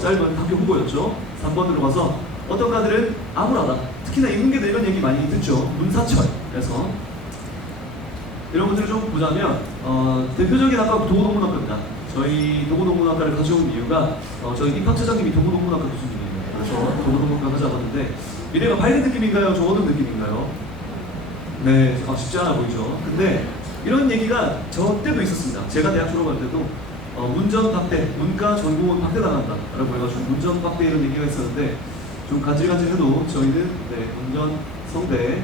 짧은 학교 후보였죠. 3번 들어가서 어떤 과들은 암울하다. 특히나 인문계들 이런 얘기 많이 듣죠. 문사철에서 이런 것들을 좀 보자면 대표적인 학과 도고동문학과입니다. 저희 도고동문학과를 가져온 이유가 저희 입학처장님이 도고동문학과 교수님이에요. 그래서 도고동문학과 가져왔는데 미래가 밝은 느낌인가요? 좀 어두운 느낌인가요? 네, 쉽지 않아 보이죠. 근데 이런 얘기가 저 때도 있었습니다. 제가 대학 졸업할 때도 문전 박대, 문과 전공은 박대당한다 라고 해가지고 문전 박대 이런 얘기가 있었는데 좀 간질간질해도 저희는 문전 성대,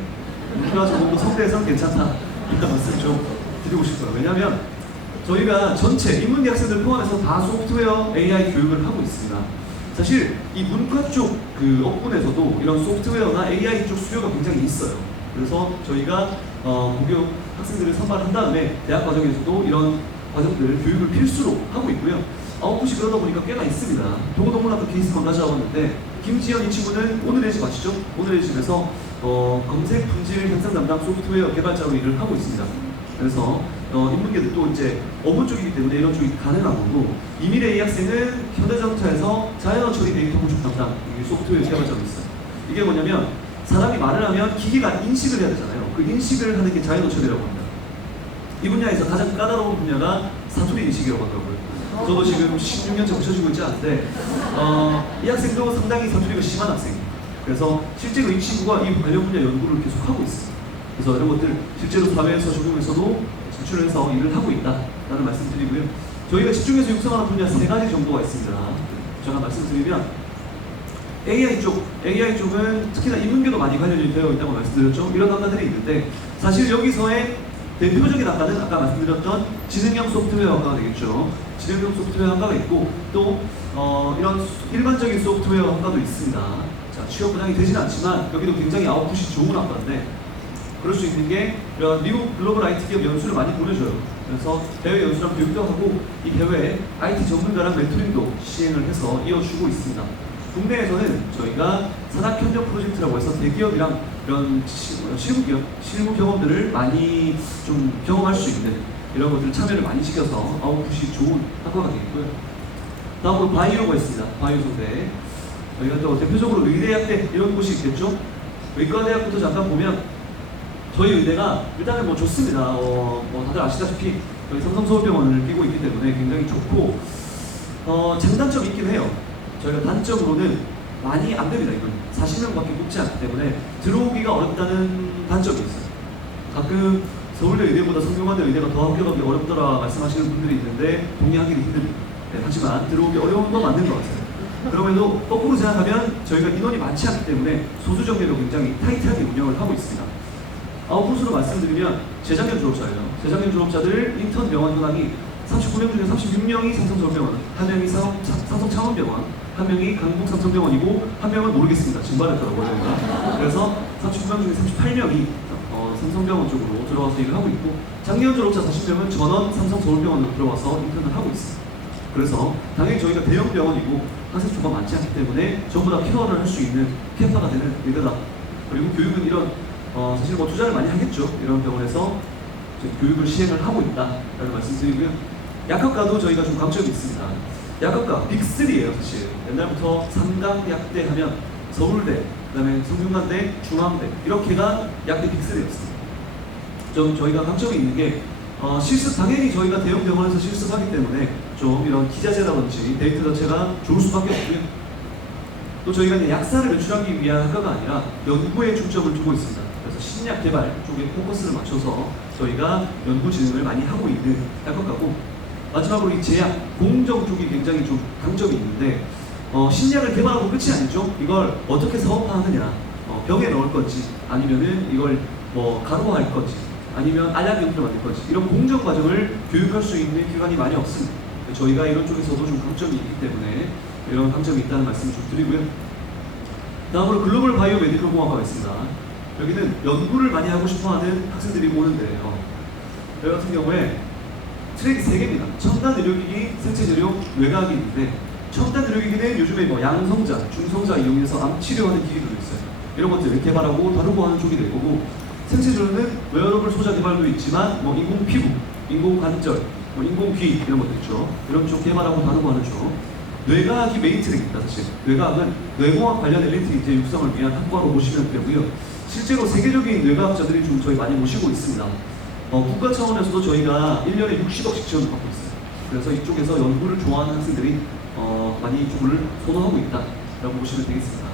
문과 전공도 성대에선 괜찮다 이런 말씀 좀 드리고 싶어요. 왜냐하면 저희가 전체 인문계 학생들 포함해서 다 소프트웨어 AI 교육을 하고 있습니다. 사실 이 문과 쪽 그 업군에서도 이런 소프트웨어나 AI 쪽 수요가 굉장히 있어요. 그래서 저희가 고교 학생들을 선발한 다음에 대학 과정에서도 이런 과정들 교육을 필수로 하고 있고요. 아웃풋이 그러다 보니까 꽤나 있습니다. 도고동문학과 케이스만 가져왔는데 김지현 이 친구는 오늘의 집 아시죠? 오늘의 집에서 검색 품질 향상 담당 소프트웨어 개발자로 일을 하고 있습니다. 그래서 인문계도 또 이제 어부 쪽이기 때문에 이런 쪽이 가능한 거고, 이미래 이 학생은 현대자동차에서 자연어 처리 데이터 구축 담당 소프트웨어 개발자로 있어요. 이게 뭐냐면 사람이 말을 하면 기계가 인식을 해야 되잖아요. 그 인식을 하는 게 자연어처리라고 합니다. 이 분야에서 가장 까다로운 분야가 사투리 인식이라고 하더라고요. 저도 지금 16년째 붙여주고 있지 않은데 이 학생도 상당히 사투리가 심한 학생이에요. 그래서 실제로 이 친구가 이 관련 분야 연구를 계속 하고 있어요. 그래서 이런 것들 실제로 사회에서 적용해서도 진출을 해서 일을 하고 있다라는 말씀드리고요. 저희가 집중해서 육성하는 분야 3가지 정도가 있습니다. 제가 말씀드리면 AI 쪽은 특히나 인문계도 많이 관련이 되어 있다고 말씀드렸죠. 이런 학과들이 있는데 사실 여기서의 대표적인 학과는 아까 말씀드렸던 지능형 소프트웨어 학과가 되겠죠. 지능형 소프트웨어 학과가 있고 또 이런 일반적인 소프트웨어 학과도 있습니다. 자, 취업 보장이 되진 않지만 여기도 굉장히 아웃풋이 좋은 학과인데 그럴 수 있는 게 미국 글로벌 IT 기업 연수를 많이 보내줘요. 그래서 해외 연수랑 교육도 하고 이 해외에 IT 전문가랑 멘토링도 시행을 해서 이어주고 있습니다. 국내에서는 저희가 산학 협력 프로젝트라고 해서 대기업이랑 이런 실무 경험들을 많이 좀 경험할 수 있는 이런 것들 참여를 많이 시켜서 아웃풋이 좋은 학과가 되겠고요. 다음으로 바이오가 있습니다. 바이오 소대. 저희가 또 대표적으로 의대학대 이런 곳이 있겠죠. 의과대학부터 잠깐 보면 저희 의대가 일단은 뭐 좋습니다. 다들 아시다시피 저희 삼성서울병원을 끼고 있기 때문에 굉장히 좋고 장단점이 있긴 해요. 저희가 단점으로는 많이 안 됩니다. 이건 40명밖에 뽑지 않기 때문에 들어오기가 어렵다는 단점이 있어요. 가끔 서울대 의대보다 성균관대 의대가 더 합격하기 어렵더라 말씀하시는 분들이 있는데 동의하기는 힘듭니다. 네, 하지만 들어오기 어려운 건 맞는 것 같아요. 그럼에도 거꾸로 생각하면 저희가 인원이 많지 않기 때문에 소수 정예로 굉장히 타이트하게 운영을 하고 있습니다. 아웃풋으로 말씀드리면 재작년 졸업자예요. 재작년 졸업자들 인턴 병원 현황이 39명 중에 36명이 삼성서울병원, 1명이 삼성창원병원, 1명이 강북삼성병원이고 1명은 모르겠습니다. 증발했더라고요. 저희가. 그래서 39명 중에 38명이 삼성병원 쪽으로 들어와서 일을 하고 있고 작년 졸업자 40명은 전원 삼성서울병원으로 들어와서 인턴을 하고 있습니다. 그래서 당연히 저희가 대형 병원이고 학생 수가 많지 않기 때문에 전부 다 필요를 할 수 있는 캠파가 되는 의대다. 그리고 교육은 이런 사실 뭐 투자를 많이 하겠죠. 이런 병원에서 교육을 시행을 하고 있다라는 말씀드리고요. 약학과도 저희가 좀 강점이 있습니다. 약학과 빅3예요 사실. 옛날부터 삼강약대 하면 서울대, 그다음에 성균관대, 중앙대 이렇게가 약대 빅3였습니다. 좀 저희가 강점이 있는 게 실습 당연히 저희가 대형 병원에서 실습하기 때문에 좀 이런 기자재라든지 데이터 자체가 좋을 수밖에 없고요. 또 저희가 이제 약사를 배출하기 위한 학과가 아니라 연구에 중점을 두고 있습니다. 그래서 신약 개발 쪽에 포커스를 맞춰서 저희가 연구 진행을 많이 하고 있는 학과고 마지막으로 이 제약, 공정 쪽이 굉장히 좀 강점이 있는데 신약을 개발하고 끝이 아니죠. 이걸 어떻게 사업화하느냐, 병에 넣을 건지 아니면은 이걸 뭐 가루화할 건지 아니면 알약용으로 만들 건지 이런 공정 과정을 교육할 수 있는 기관이 많이 없습니다. 저희가 이런 쪽에서도 좀 강점이 있기 때문에 이런 강점이 있다는 말씀을 좀 드리고요. 다음으로 글로벌 바이오 메디컬 공학과가 있습니다. 여기는 연구를 많이 하고 싶어하는 학생들이 오는데요. 저희 같은 경우에 트랙이 3개입니다. 첨단 의료기기, 생체재료, 외과학이 있는데 첨단 의료기기는 요즘에 뭐 양성자, 중성자 이용해서 암 치료하는 기기들도 있어요. 이런 것들을 개발하고 다루고 하는 쪽이 될 거고 생체재료는 웨어러블 소자 개발도 있지만 뭐 인공 피부, 인공 관절, 뭐 인공 귀 이런 것들 있죠. 이런 쪽 개발하고 다루고 하는 쪽. 뇌과학이 메인 트랙입니다. 사실 뇌과학은 뇌공학 관련 엘리트 인재 육성을 위한 학과로 보시면 되고요. 실제로 세계적인 뇌과학자들이 좀 저희 많이 모시고 있습니다. 국가 차원에서도 저희가 1년에 60억씩 지원을 받고 있어요. 그래서 이쪽에서 연구를 좋아하는 학생들이 많이 이쪽을 선호하고 있다라고 보시면 되겠습니다.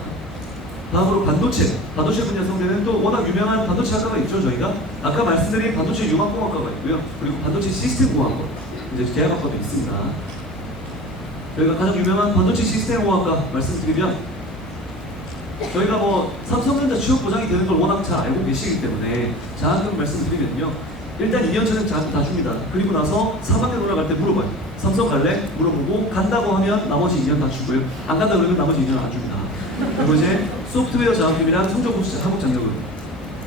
다음으로 반도체 분야 성대는 또 워낙 유명한 반도체 학과가 있죠. 저희가 아까 말씀드린 반도체 융합공학과가 있고요. 그리고 반도체 시스템공학과, 이제 제약학과도 있습니다. 저희가 가장 유명한 반도체 시스템공학과 말씀드리면 저희가 뭐 삼성전자 취업 보장이 되는 걸 워낙 잘 알고 계시기 때문에 장학금 말씀드리면요. 일단 2년 전에 장학금 다 줍니다. 그리고 나서 3학년 올라갈 때 물어봐요. 삼성 갈래? 물어보고 간다고 하면 나머지 2년 다 주고요. 안 간다 그러면 나머지 2년 안 줍니다. 그리고 이제 소프트웨어 장학금이랑 성적 호스 한국 장학금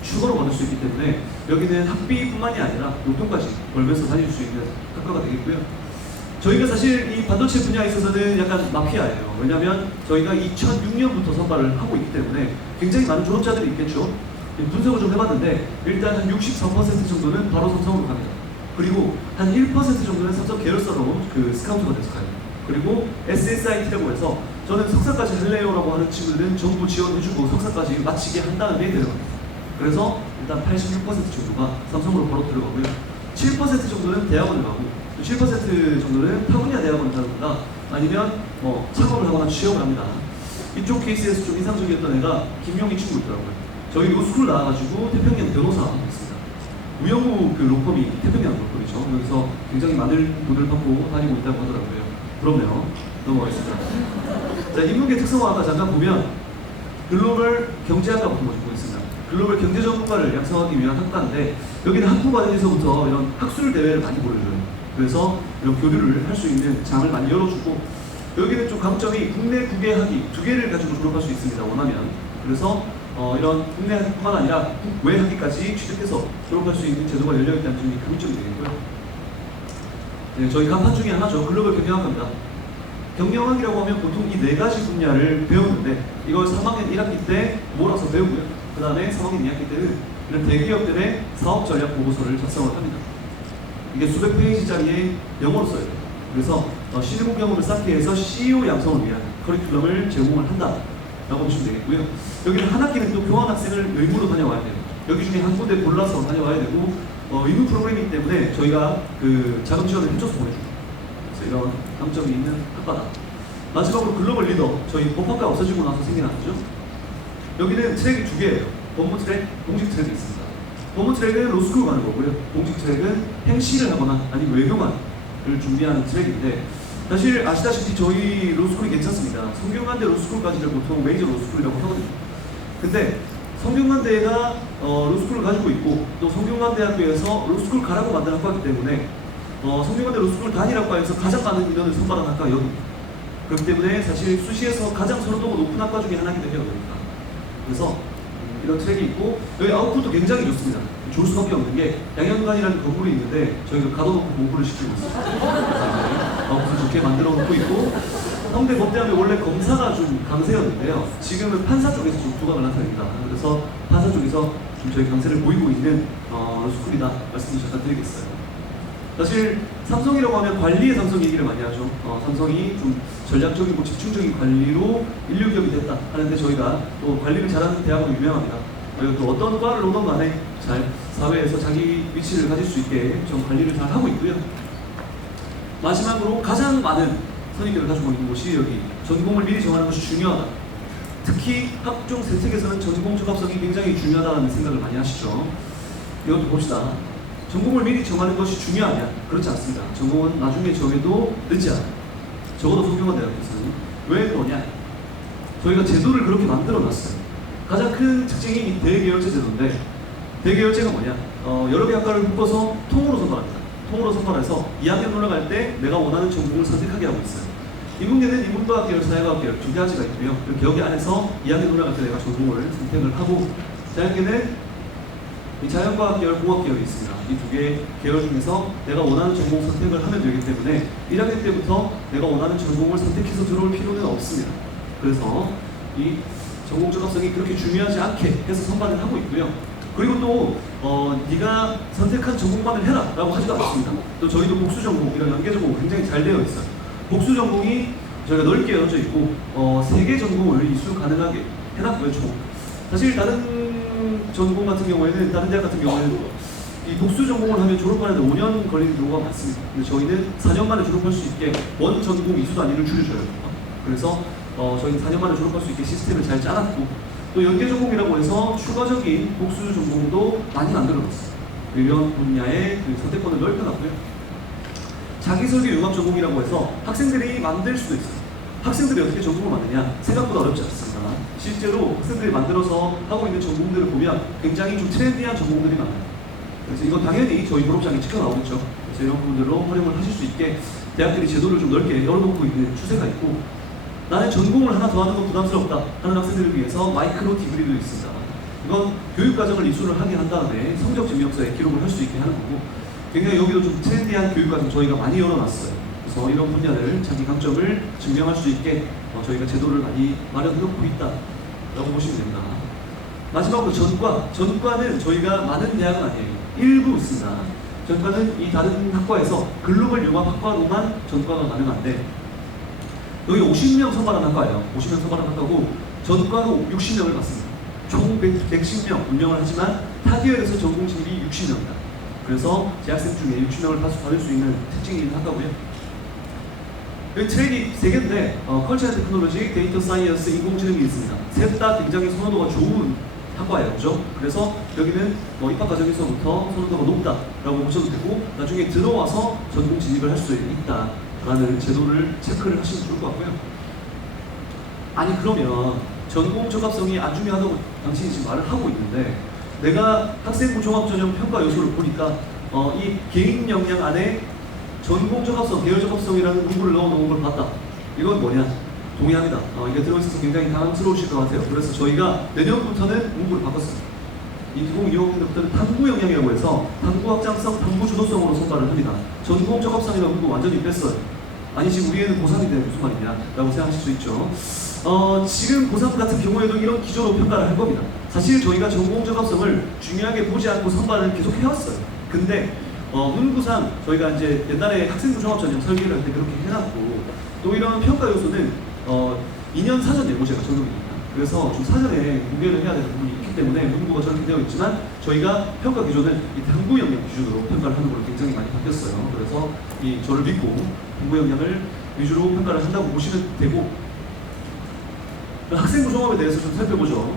추가로 받을 수 있기 때문에 여기는 학비뿐만이 아니라 용돈까지 벌면서 다닐 수 있는 학과가 되겠고요. 저희가 사실 이 반도체 분야에 있어서는 약간 마피아예요. 왜냐하면 저희가 2006년부터 선발을 하고 있기 때문에 굉장히 많은 졸업자들이 있겠죠. 분석을 좀 해봤는데 일단 한 63% 정도는 바로 삼성으로 갑니다. 그리고 한 1% 정도는 삼성 계열사로 그 스카우트가 돼서 가요. 그리고 SSIT라고 해서 저는 석사까지 할래요라고 하는 친구들은 정부 지원해주고 석사까지 마치게 한 다음에 데려갑니다. 그래서 일단 86% 정도가 삼성으로 바로 들어가고요. 7% 정도는 대학원을 가고, 7% 정도는 타분야 대학원을 가거나 아니면 뭐 창업을 하거나 취업을 합니다. 이쪽 케이스에서 좀 인상적이었던 애가 김용희 친구 있더라고요. 저희 로스쿨 나와가지고 태평양 변호사 했습니다. 우영우 그 로펌이 태평양 로펌이죠. 여기서 굉장히 많은 돈을 받고 다니고 있다고 하더라고요. 부럽네요. 넘어가겠습니다. 자, 인문계 특성화 아까 잠깐 보면 글로벌 경제학과부터 먼저 보겠습니다. 글로벌 경제 전문가를 양성하기 위한 학과인데 여기는 학부 과정에서부터 이런 학술 대회를 많이 보여줘요. 그래서 이런 교류를 할 수 있는 장을 많이 열어주고, 여기는 좀 강점이 국내 국외 학위 2개를 가지고 졸업할 수 있습니다. 원하면. 그래서 이런 국내뿐만 아니라 국외 학위까지 취득해서 졸업할 수 있는 제도가 열려있다는 점이 강점이 되겠고요. 네, 저희 간판 중에 하나죠. 글로벌 경영학과입니다. 경영학이라고 하면 보통 이 4가지 분야를 배우는데 이걸 3학년 1학기 때 몰아서 배우고요. 그 다음에 3학년 2학기 때는 이런 대기업들의 사업 전략 보고서를 작성을 합니다. 이게 수백 페이지짜리의 영어로 써요. 그래서 실무 경험을 쌓기 위해서 CEO 양성을 위한 커리큘럼을 제공을 한다라고 보시면 되겠고요. 여기는 한 학기는 또 교환학생을 의무로 다녀와야 돼요. 여기 중에 한 군데 골라서 다녀와야 되고, 의무 프로그램이기 때문에 저희가 그 자금 지원을 해줘서 보내줍니다. 그래서 이런 강점이 있는 학과다. 마지막으로 글로벌 리더, 저희 법학과 없어지고 나서 생긴 학교죠. 여기는 트랙이 2개예요. 법무 트랙, 공직 트랙이 있습니다. 법무 트랙은 로스쿨 가는 거고요. 공직 트랙은 행시를 하거나 아니면 외교관을 준비하는 트랙인데, 사실 아시다시피 저희 로스쿨이 괜찮습니다. 성균관대 로스쿨까지를 보통 메이저 로스쿨이라고 하거든요. 근데 성균관대가 로스쿨을 가지고 있고, 또 성균관대학교에서 로스쿨 가라고 만든 학과이기 때문에 성균관대 로스쿨 단일학과에서 가장 많은 인원을 선발한 학과가 여기입니다. 그렇기 때문에 사실 수시에서 가장 선호도가 높은 학과 중에 하나이기도 해요. 그러니까. 그래서 이런 트랙이 있고, 여기 아웃풋도 굉장히 좋습니다. 좋을 수밖에 없는 게 양현관이라는 건물이 있는데 저희가 가둬놓고 공부를 시키고 있어요. 아웃풋을 좋게 만들어 놓고 있고, 홍대 법대하면 원래 검사가 좀 강세였는데요. 지금은 판사 쪽에서 좀 두각을 나타냅니다. 그래서 판사 쪽에서 좀 저희 강세를 보이고 있는 스쿨이다 말씀을 잠깐 드리겠어요. 사실 삼성이라고 하면 관리의 삼성 얘기를 많이 하죠. 삼성이 좀 전략적이고 집중적인 관리로 인류 기업이 됐다 하는데, 저희가 또 관리를 잘하는 대학으로 유명합니다. 그리고 또 어떤 과를 오던 간에 잘 사회에서 자기 위치를 가질 수 있게 좀 관리를 잘 하고 있고요. 마지막으로 가장 많은 선입견을 가지고 있는 곳이 여기 전공을 미리 정하는 것이 중요하다. 특히 학종 세특에서는 전공 적합성이 굉장히 중요하다는 생각을 많이 하시죠. 이것도 봅시다. 전공을 미리 정하는 것이 중요하냐? 그렇지 않습니다. 전공은 나중에 정해도 늦지 않아요. 적어도 성균관대학교에서는. 왜 그러냐? 저희가 제도를 그렇게 만들어 놨어요. 가장 큰 특징이 이 대계열제 제도인데, 대계열제가 뭐냐? 여러 개 학과를 묶어서 통으로 선발합니다. 통으로 선발해서 2학년 올라갈 때 내가 원하는 전공을 선택하게 하고 있어요. 인문계는 인문과학 계열, 사회과학 계열 2가지가 있고요. 이렇게 여기 안에서 2학년 올라갈 때 내가 전공을 선택을 하고, 자연계는 이 자연과학 계열, 공학 계열이 있습니다. 이 2개 계열 중에서 내가 원하는 전공 선택을 하면 되기 때문에 1학년 때부터 내가 원하는 전공을 선택해서 들어올 필요는 없습니다. 그래서 이 전공 적합성이 그렇게 중요하지 않게 해서 선발을 하고 있고요. 그리고 또 네가 선택한 전공만을 해라 라고 하지도 않습니다. 또 저희도 복수 전공, 이런 연계 전공 굉장히 잘 되어 있어요. 복수 전공이 저희가 넓게 열어져 있고 3개 전공을 이수 가능하게 해놨고요. 총. 사실 다른 전공 같은 경우에는, 다른 대학 같은 경우에는 이 복수 전공을 하면 졸업하는데 5년 걸리는 경우가 많습니다. 근데 저희는 4년 만에 졸업할 수 있게 원 전공 이수 단위를 줄여줘요. 그래서 저희는 4년 만에 졸업할 수 있게 시스템을 잘 짜놨고, 또 연계 전공이라고 해서 추가적인 복수 전공도 많이 만들어놨어요. 이런 분야의 그 선택권을 넓혀놨고요. 자기설계 융합 전공이라고 해서 학생들이 만들 수도 있어요. 학생들이 어떻게 전공을 만드냐? 생각보다 어렵지 않습니다. 실제로 학생들이 만들어서 하고 있는 전공들을 보면 굉장히 좀 트렌디한 전공들이 많아요. 그래서 이건 당연히 저희 졸업장에 찍혀 나오겠죠. 그래서 이런 부분들로 활용을 하실 수 있게 대학들이 제도를 좀 넓게 열어놓고 있는 추세가 있고, 나는 전공을 하나 더 하는 건 부담스럽다 하는 학생들을 위해서 마이크로 디그리도 있습니다. 이건 교육과정을 이수를 하게 한 다음에 성적 증명서에 기록을 할 수 있게 하는 거고, 굉장히 여기도 좀 트렌디한 교육과정 저희가 많이 열어놨어요. 그래서 이런 분야를 자기 강점을 증명할 수 있게 저희가 제도를 많이 마련해놓고 있다라고 보시면 됩니다. 마지막으로 전과. 전과는 저희가 많은 대학은 아니에요. 일부 있습니다. 전과는 이 다른 학과에서 글로벌 융합 학과로만 전과가 가능한데, 여기 50명 선발한 학과예요. 50명 선발한 학과고 전과도 60명을 받습니다. 총 110명 운영을 하지만 타기열에서 전공 진입이 60명이다. 그래서 재학생 중에 60명을 받을 수 있는 특징이 있는 학과고요. 여기 트랙이 3개인데 컬처 앤 테크놀로지, 데이터 사이언스, 인공지능이 있습니다. 셋 다 굉장히 선호도가 좋은 학과예요. 그죠? 그래서 여기는 입학 과정에서부터 선호도가 높다라고 보셔도 되고 나중에 들어와서 전공 진입을 할 수 있다라는 제도를 체크를 하시면 좋을 것 같고요. 아니 그러면 전공 적합성이 안 중요하다고 당신이 지금 말을 하고 있는데 내가 학생부 종합전형 평가 요소를 보니까 이 개인 역량 안에 전공 적합성, 계열 적합성이라는 문구를 넣어놓은 걸 봤다. 이건 뭐냐? 동의합니다. 이게 들어있어서 굉장히 당황스러우실 것 같아요. 그래서 저희가 내년부터는 문구를 바꿨습니다. 2025년부터는 탐구 역량이라고 해서 탐구 확장성, 탐구 주도성으로 선발을 합니다. 전공 적합성이라는 문구 완전히 뺐어요. 아니 지금 우리 애는 고3인데 무슨 말이냐 라고 생각하실 수 있죠. 지금 고3 같은 경우에도 이런 기조로 평가를 할 겁니다. 사실 저희가 전공 적합성을 중요하게 보지 않고 선발을 계속 해왔어요. 근데 문구상 저희가 이제 옛날에 학생부 종합전형 설계를 할 때 그렇게 해놨고 또 이런 평가 요소는 2년 사전 예고제가 적용입니다. 그래서 좀 사전에 공개를 해야 되는 부분이 있기 때문에 문구가 저렇게 되어 있지만 저희가 평가 기조는 이 탐구 역량 기준으로 평가를 하는 걸로 굉장히 많이 바뀌었어요. 그래서 저를 믿고 탐구 역량을 위주로 평가를 한다고 보시면 되고 학생부 종합에 대해서 좀 살펴보죠.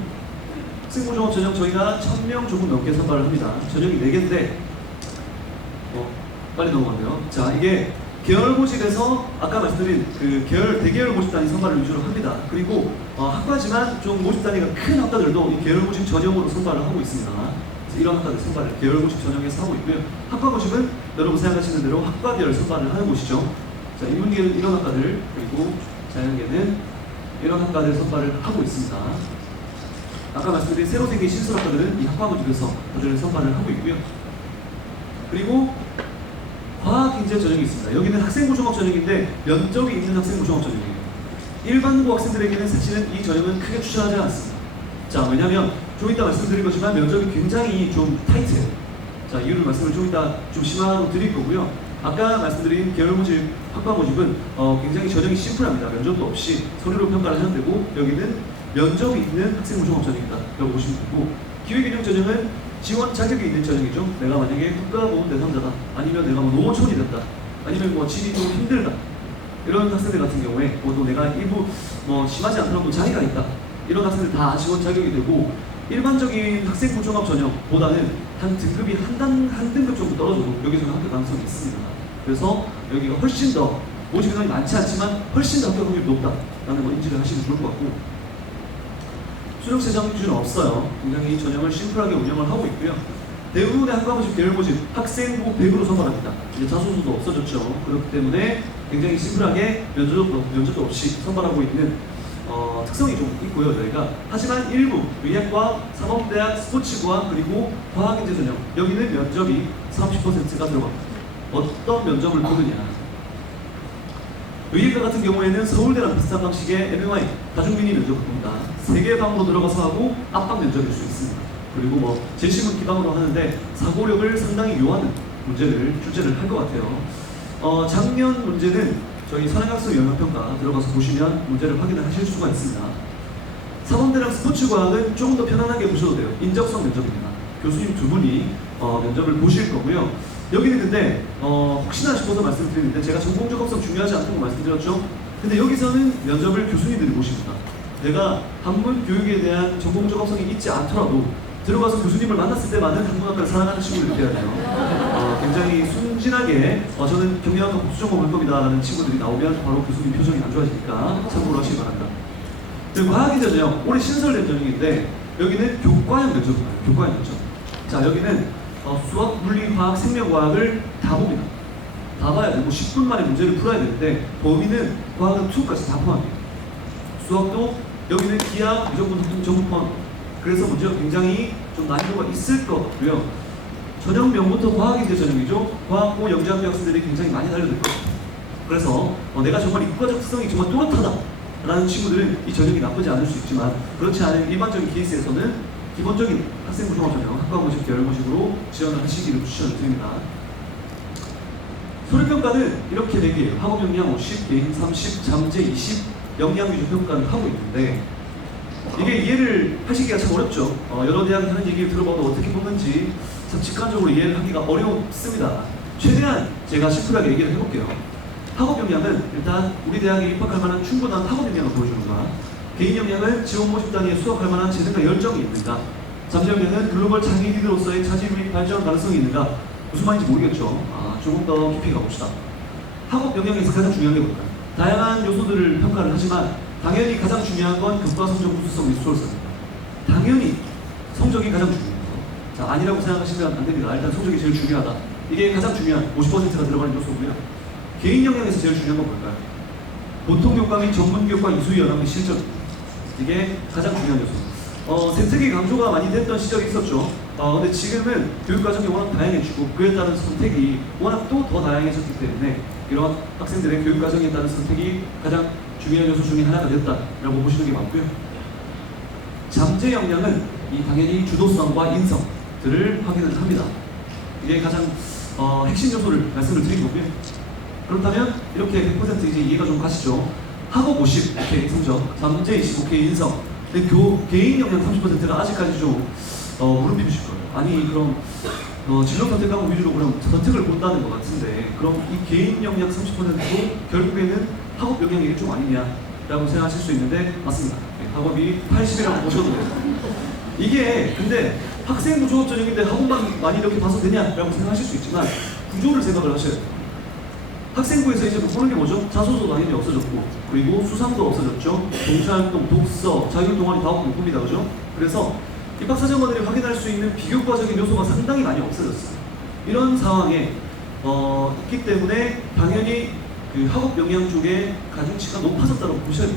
학생부 종합 전형 저희가 1000명 조금 넘게 선발을 합니다. 전형이 4개인데 빨리 넘어가네요. 자, 이게 계열 모집에서 아까 말씀드린 그 대계열 모집 단위 선발을 위주로 합니다. 그리고 학과지만 좀 모집 단위가 큰 학과들도 이 계열 모집 전형으로 선발을 하고 있습니다. 이런 학과들 선발을 계열 모집 전형에서 하고 있고요. 학과 모집은 여러분 생각하시는 대로 학과 계열 선발을 하는 곳이죠. 자, 인문계는 이런 학과들, 그리고 자연계는 이런 학과들 선발을 하고 있습니다. 아까 말씀드린 새로 생긴 신설학과들은 이 학과 모집에서 다들 선발을 하고 있고요. 그리고 과학인재 전형이 있습니다. 여기는 학생부 종합 전형인데 면접이 있는 학생부 종합 전형이에요. 일반고 학생들에게는 사실은 이 전형은 크게 추천하지 않습니다. 자, 왜냐하면 좀 이따 말씀드릴 거지만 면접이 굉장히 좀 타이트해요. 자, 이유를 말씀을 좀 이따 좀 심화로 드릴 거고요. 아까 말씀드린 계열 모집, 학과 모집은 굉장히 전형이 심플합니다. 면접도 없이 서류로 평가를 하면 되고 여기는 면접이 있는 학생부 종합 전형이다 라고 보시면 되고 기회균형 전형은 지원 자격이 있는 전형이죠. 내가 만약에 국가보험 대상자다, 아니면 내가 농어촌이 됐다, 아니면 집이 좀 힘들다 이런 학생들 같은 경우에 또 내가 일부 심하지 않더라도 자리가 있다 이런 학생들 다 지원 자격이 되고 일반적인 학생부 종합 전형보다는 한 등급이 한 등급 정도 떨어져도 여기서는 합격 가능성이 있습니다. 그래서 여기가 훨씬 더 모집 인원이 많지 않지만 훨씬 더 합격 확률이 높다라는 걸 인지를 하시면 좋을 것 같고 수력 세정 기준은 없어요. 굉장히 전형을 심플하게 운영을 하고 있고요. 대부분의 학과 모집, 계열 모집, 학생부 100으로 선발합니다. 이제 자소서도 없어졌죠. 그렇기 때문에 굉장히 심플하게 면접도 없이 선발하고 있는 특성이 좀 있고요. 저희가 하지만 일부 의학과, 사범대학, 스포츠과 그리고 과학인재 전형 여기는 면접이 30%가 들어갑니다. 어떤 면접을 보느냐. 의예과 같은 경우에는 서울대랑 비슷한 방식의 MMI, 다중민의 면접을 봅니다. 3개 방으로 들어가서 하고 압박 면접일 수 있습니다. 그리고 재심은 기방으로 하는데 사고력을 상당히 요하는 문제를 출제를 할 것 같아요. 작년 문제는 저희 선행학습 영역평가 들어가서 보시면 문제를 확인을 하실 수가 있습니다. 사범대랑 스포츠과학은 조금 더 편안하게 보셔도 돼요. 인적성 면접입니다. 교수님 2분이 면접을 보실 거고요. 여기는 근데 혹시나 싶어서 말씀드리는데 제가 전공 적합성 중요하지 않다고 말씀드렸죠. 근데 여기서는 면접을 교수님들이 보십니다. 내가 한문 교육에 대한 전공 적합성이 있지 않더라도 들어가서 교수님을 만났을 때만은 한문학과를 사랑하는 친구를 느껴야 돼요. 굉장히 순진하게 저는 경영학과 복수 전공을 할 겁니다 라는 친구들이 나오면 바로 교수님 표정이 안 좋아지니까 참고로 하시기 바랍니다. 그리고 과학인재 전형, 올해 신설된 전형인데 여기는 교과형 면접입니다. 교과형 면접. 자, 여기는 수학, 물리, 화학, 생명과학을 다 봅니다. 다 봐야 되고 10분 만에 문제를 풀어야 되는데 범위는 과학은 2까지 다 포함해요. 수학도 여기는 기하, 무조건 합동 전부 포함. 그래서 문제가 굉장히 좀 난이도가 있을 것 같고요. 전형명부터 과학인재 전형이죠. 과학고 영재학교 학생들이 굉장히 많이 달려들 거예요. 그래서 내가 정말 이과적 특성이 정말 또렷하다 라는 친구들은 이 전형이 나쁘지 않을 수 있지만 그렇지 않은 일반적인 케이스에서는 기본적인 학생부 종합 전형, 학과 모집, 계열 모집으로 지원을 하시기를 추천을 드립니다. 소리평가 평가는 이렇게 4개예요. 학업 역량 50, 개인 30, 잠재 20, 역량 위주 평가를 하고 있는데 이게 이해를 하시기가 참 어렵죠. 여러 대학이 하는 얘기를 들어봐도 어떻게 보는지 참 직관적으로 이해를 하기가 어렵습니다. 최대한 제가 심플하게 얘기를 해볼게요. 학업 역량은 일단 우리 대학에 입학할 만한 충분한 학업 역량을 보여주는가, 개인 역량은 지원 모집 단위에 수업할 만한 재능과 열정이 있는가, 잠재 역량은 글로벌 장애 리더로서의 자질 및 발전 가능성이 있는가. 무슨 말인지 모르겠죠. 조금 더 깊이 가봅시다. 학업 역량에서 가장 중요한 게 뭘까요? 다양한 요소들을 평가를 하지만 당연히 가장 중요한 건 교과 성적 우수성 및 수월성입니다. 당연히 성적이 가장 중요해요. 자, 아니라고 생각하시면 안 됩니다. 일단 성적이 제일 중요하다. 이게 가장 중요한 50%가 들어가는 요소고요. 개인 역량에서 제일 중요한 건 뭘까요? 보통 교과 및 전문 교과 이수위 연합의 실전. 이게 가장 중요한 요소. 생태계 강조가 많이 됐던 시절이 있었죠. 근데 지금은 교육 과정이 워낙 다양해지고 그에 따른 선택이 워낙 또 더 다양해졌기 때문에 이런 학생들의 교육 과정에 따른 선택이 가장 중요한 요소 중에 하나가 됐다라고 보시는 게 맞고요. 잠재 역량은 당연히 주도성과 인성들을 확인을 합니다. 이게 가장 핵심 요소를 말씀을 드린 거고요. 그렇다면 이렇게 100% 이제 이해가 좀 가시죠. 학업 50, 오케이 성적, 잠재 20, 오케이 인성. 근데 개인 역량 30%가 아직까지 좀 무릎 비비실 거예요. 아니 그럼 진로 선택하고 위주로 그럼 선택을 못하는 것 같은데 그럼 이 개인 역량 30%도 결국에는 학업 역량의 일종 아니냐라고 생각하실 수 있는데 맞습니다. 학업이 80이라고 보셔도 돼요. 이게 근데 학생부 조업 전형인데 학업만 많이 이렇게 봐서 되냐라고 생각하실 수 있지만 구조를 생각을 하셔야 돼요. 학생부에서 이제 보는 게 뭐죠? 자소서 당연히 없어졌고 그리고 수상도 없어졌죠. 봉사활동, 독서, 자율동아리 다 없습니다. 그죠? 그래서 입학사정관들이 확인할 수 있는 비교과적인 요소가 상당히 많이 없어졌어요. 이런 상황에 있기 때문에 당연히 그 학업 역량 쪽에 가중치가 높아졌다고 보셔야 돼요.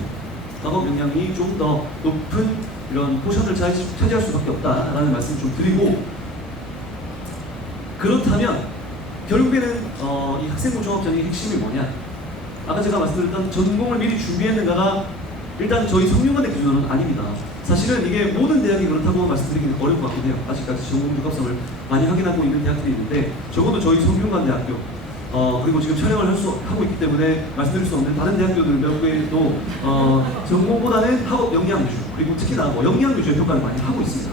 학업 역량이 좀 더 높은 이런 포션을 차지할 수밖에 없다라는 말씀 좀 드리고, 그렇다면 결국에는 이 학생부 종합전형의 핵심이 뭐냐? 아까 제가 말씀드렸던 전공을 미리 준비했는가가 일단 저희 성균관대 기준으로는 아닙니다. 사실은 이게 모든 대학이 그렇다고 말씀드리기는 어려울 것 같긴 해요. 아직까지 전공 적합성을 많이 확인하고 있는 대학들이 있는데 적어도 저희 성균관대학교 그리고 지금 촬영을 하고 있기 때문에 말씀드릴 수 없는 다른 대학교들 몇 개도 전공보다는 학업 역량 위주 그리고 특히나 역량 위주의 평가를 많이 하고 있습니다.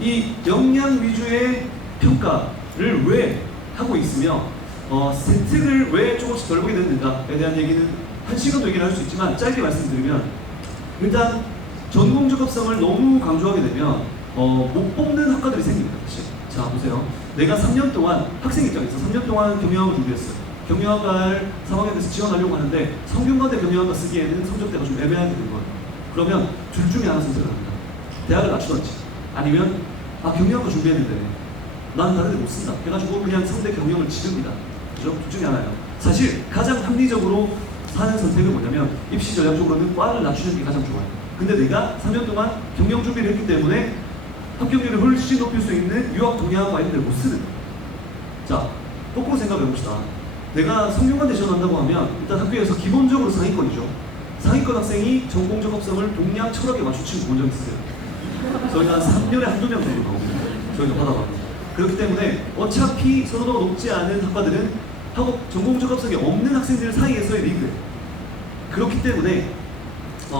이 역량 위주의 평가를 왜 하고 있으며 세특을 왜 조금씩 덜 보게 됐는가에 대한 얘기는 한 시간도 얘기를 할 수 있지만 짧게 말씀드리면 일단 전공 적합성을 너무 강조하게 되면 못 뽑는 학과들이 생깁니다. 사실. 자 보세요. 내가 3년 동안 학생 입장에서 3년 동안 경영학을 준비했어요. 경영학과를 3학년 돼서 지원하려고 하는데 성균관대 경영학과 쓰기에는 성적대가 좀 애매하게 된 거예요. 그러면 둘 중에 하나 선택을 합니다. 대학을 낮추던지 아니면 경영학과 준비했는데 난 다른 데 못 쓴다 해가지고 그냥 상대 경영을 지릅니다. 그죠? 둘 중에 하나예요. 사실 가장 합리적으로 사는 선택은 뭐냐면 입시 전략적으로는 과를 낮추는 게 가장 좋아요. 근데 내가 3년 동안 경영 준비를 했기 때문에 합격률을 훨씬 높일 수 있는 유학 동향과 이런 데를 못 쓰는 거예요. 자, 거꾸로 생각해 봅시다. 내가 성균관대 지원한다고 하면 일단 학교에서 기본적으로 상위권이죠. 상위권 학생이 전공 적합성을 동양 철학에 맞추친 본 적 있으세요? 저희가 한 3년에 한두 명 정도 나옵니다. 저희가 받아봤는데. 그렇기 때문에 어차피 선호도가 높지 않은 학과들은 학업 전공 적합성이 없는 학생들 사이에서의 리그예요. 그렇기 때문에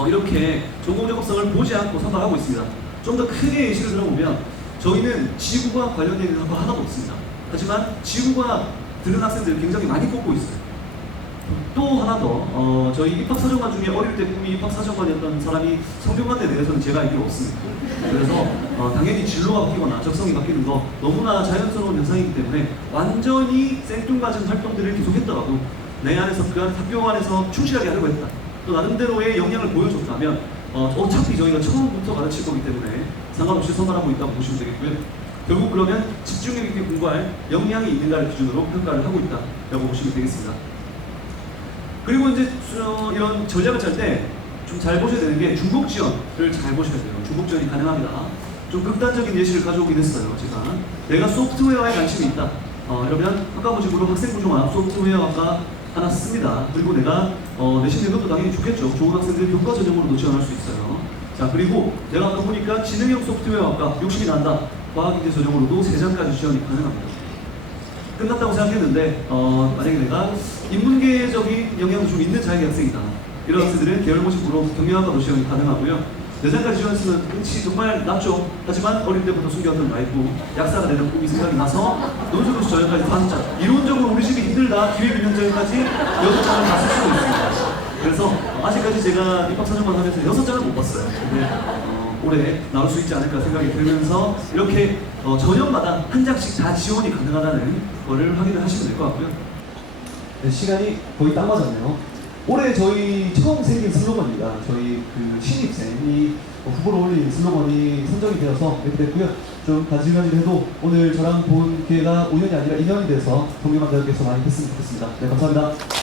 이렇게 전공 적합성을 보지 않고 선발하고 있습니다. 좀 더 크게 예시를 들어보면 저희는 지구과학 관련된 있는 학과 하나도 없습니다. 하지만 지구과학 들은 학생들 굉장히 많이 뽑고 있어요. 또 하나 더 저희 입학사정관 중에 어릴 때 꿈이 입학사정관이었던 사람이 성균관대에 대해서는 제가 알기로 없습니다. 그래서 당연히 진로가 바뀌거나 적성이 바뀌는 거 너무나 자연스러운 현상이기 때문에 완전히 생뚱맞은 활동들을 계속했더라도 내 안에서 그 학교 안에서 충실하게 하려고 했다. 또 나름대로의 역량을 보여줬다면 어차피 저희가 처음부터 가르칠 거기 때문에 상관없이 선발하고 있다고 보시면 되겠고요. 결국 그러면 집중력 있게 공부할 역량이 있는가를 기준으로 평가를 하고 있다라고 보시면 되겠습니다. 그리고 이제 이런 전략을 짤 때 좀 잘 보셔야 되는 게 중복 지원을 잘 보셔야 돼요. 중복 지원이 가능합니다. 좀 극단적인 예시를 가져오긴 했어요. 내가 소프트웨어에 관심이 있다. 이러면 학과부직으로 학생부종합 소프트웨어학과 하나 씁니다. 그리고 내가 내신 내것도 당연히 좋겠죠. 좋은 학생들 교과 전형으로도 지원할 수 있어요. 자 그리고 내가 아까 보니까 지능형 소프트웨어학과 욕심이 난다. 과학인재 전형으로도 3장까지 지원이 가능합니다. 끝났다고 생각했는데 만약에 내가 인문계적인 영향도 좀 있는 자기 학생이다. 이런 학생들은 계열 모집으로 경영학과 도시형이 가능하고요. 내장까지 지원했으면 끝이 정말 낮죠. 하지만 어릴 때부터 숨겨왔던 라이프, 약사가 되는 꿈이 생각이 나서 논술고시 전형까지 5장. 이론적으로 우리 집이 힘들다. 기회균형전형까지 6장을 봤을 수도 있습니다. 그래서 아직까지 제가 입학 사정관 하면서 6장을 못 봤어요. 근데 올해 나올 수 있지 않을까 생각이 들면서 이렇게 전형마다 한 장씩 다 지원이 가능하다는 거를 확인을 하시면 될 것 같고요. 네, 시간이 거의 딱 맞았네요. 올해 저희 처음 생긴 슬로건입니다. 저희 그 신입생이 후보로 올린 슬로건이 선정이 되어서 이렇게 됐고요. 좀 간질간질해도 오늘 저랑 본 기회가 5년이 아니라 2년이 돼서 동료만들께서 많이 했으면 좋겠습니다. 네, 감사합니다.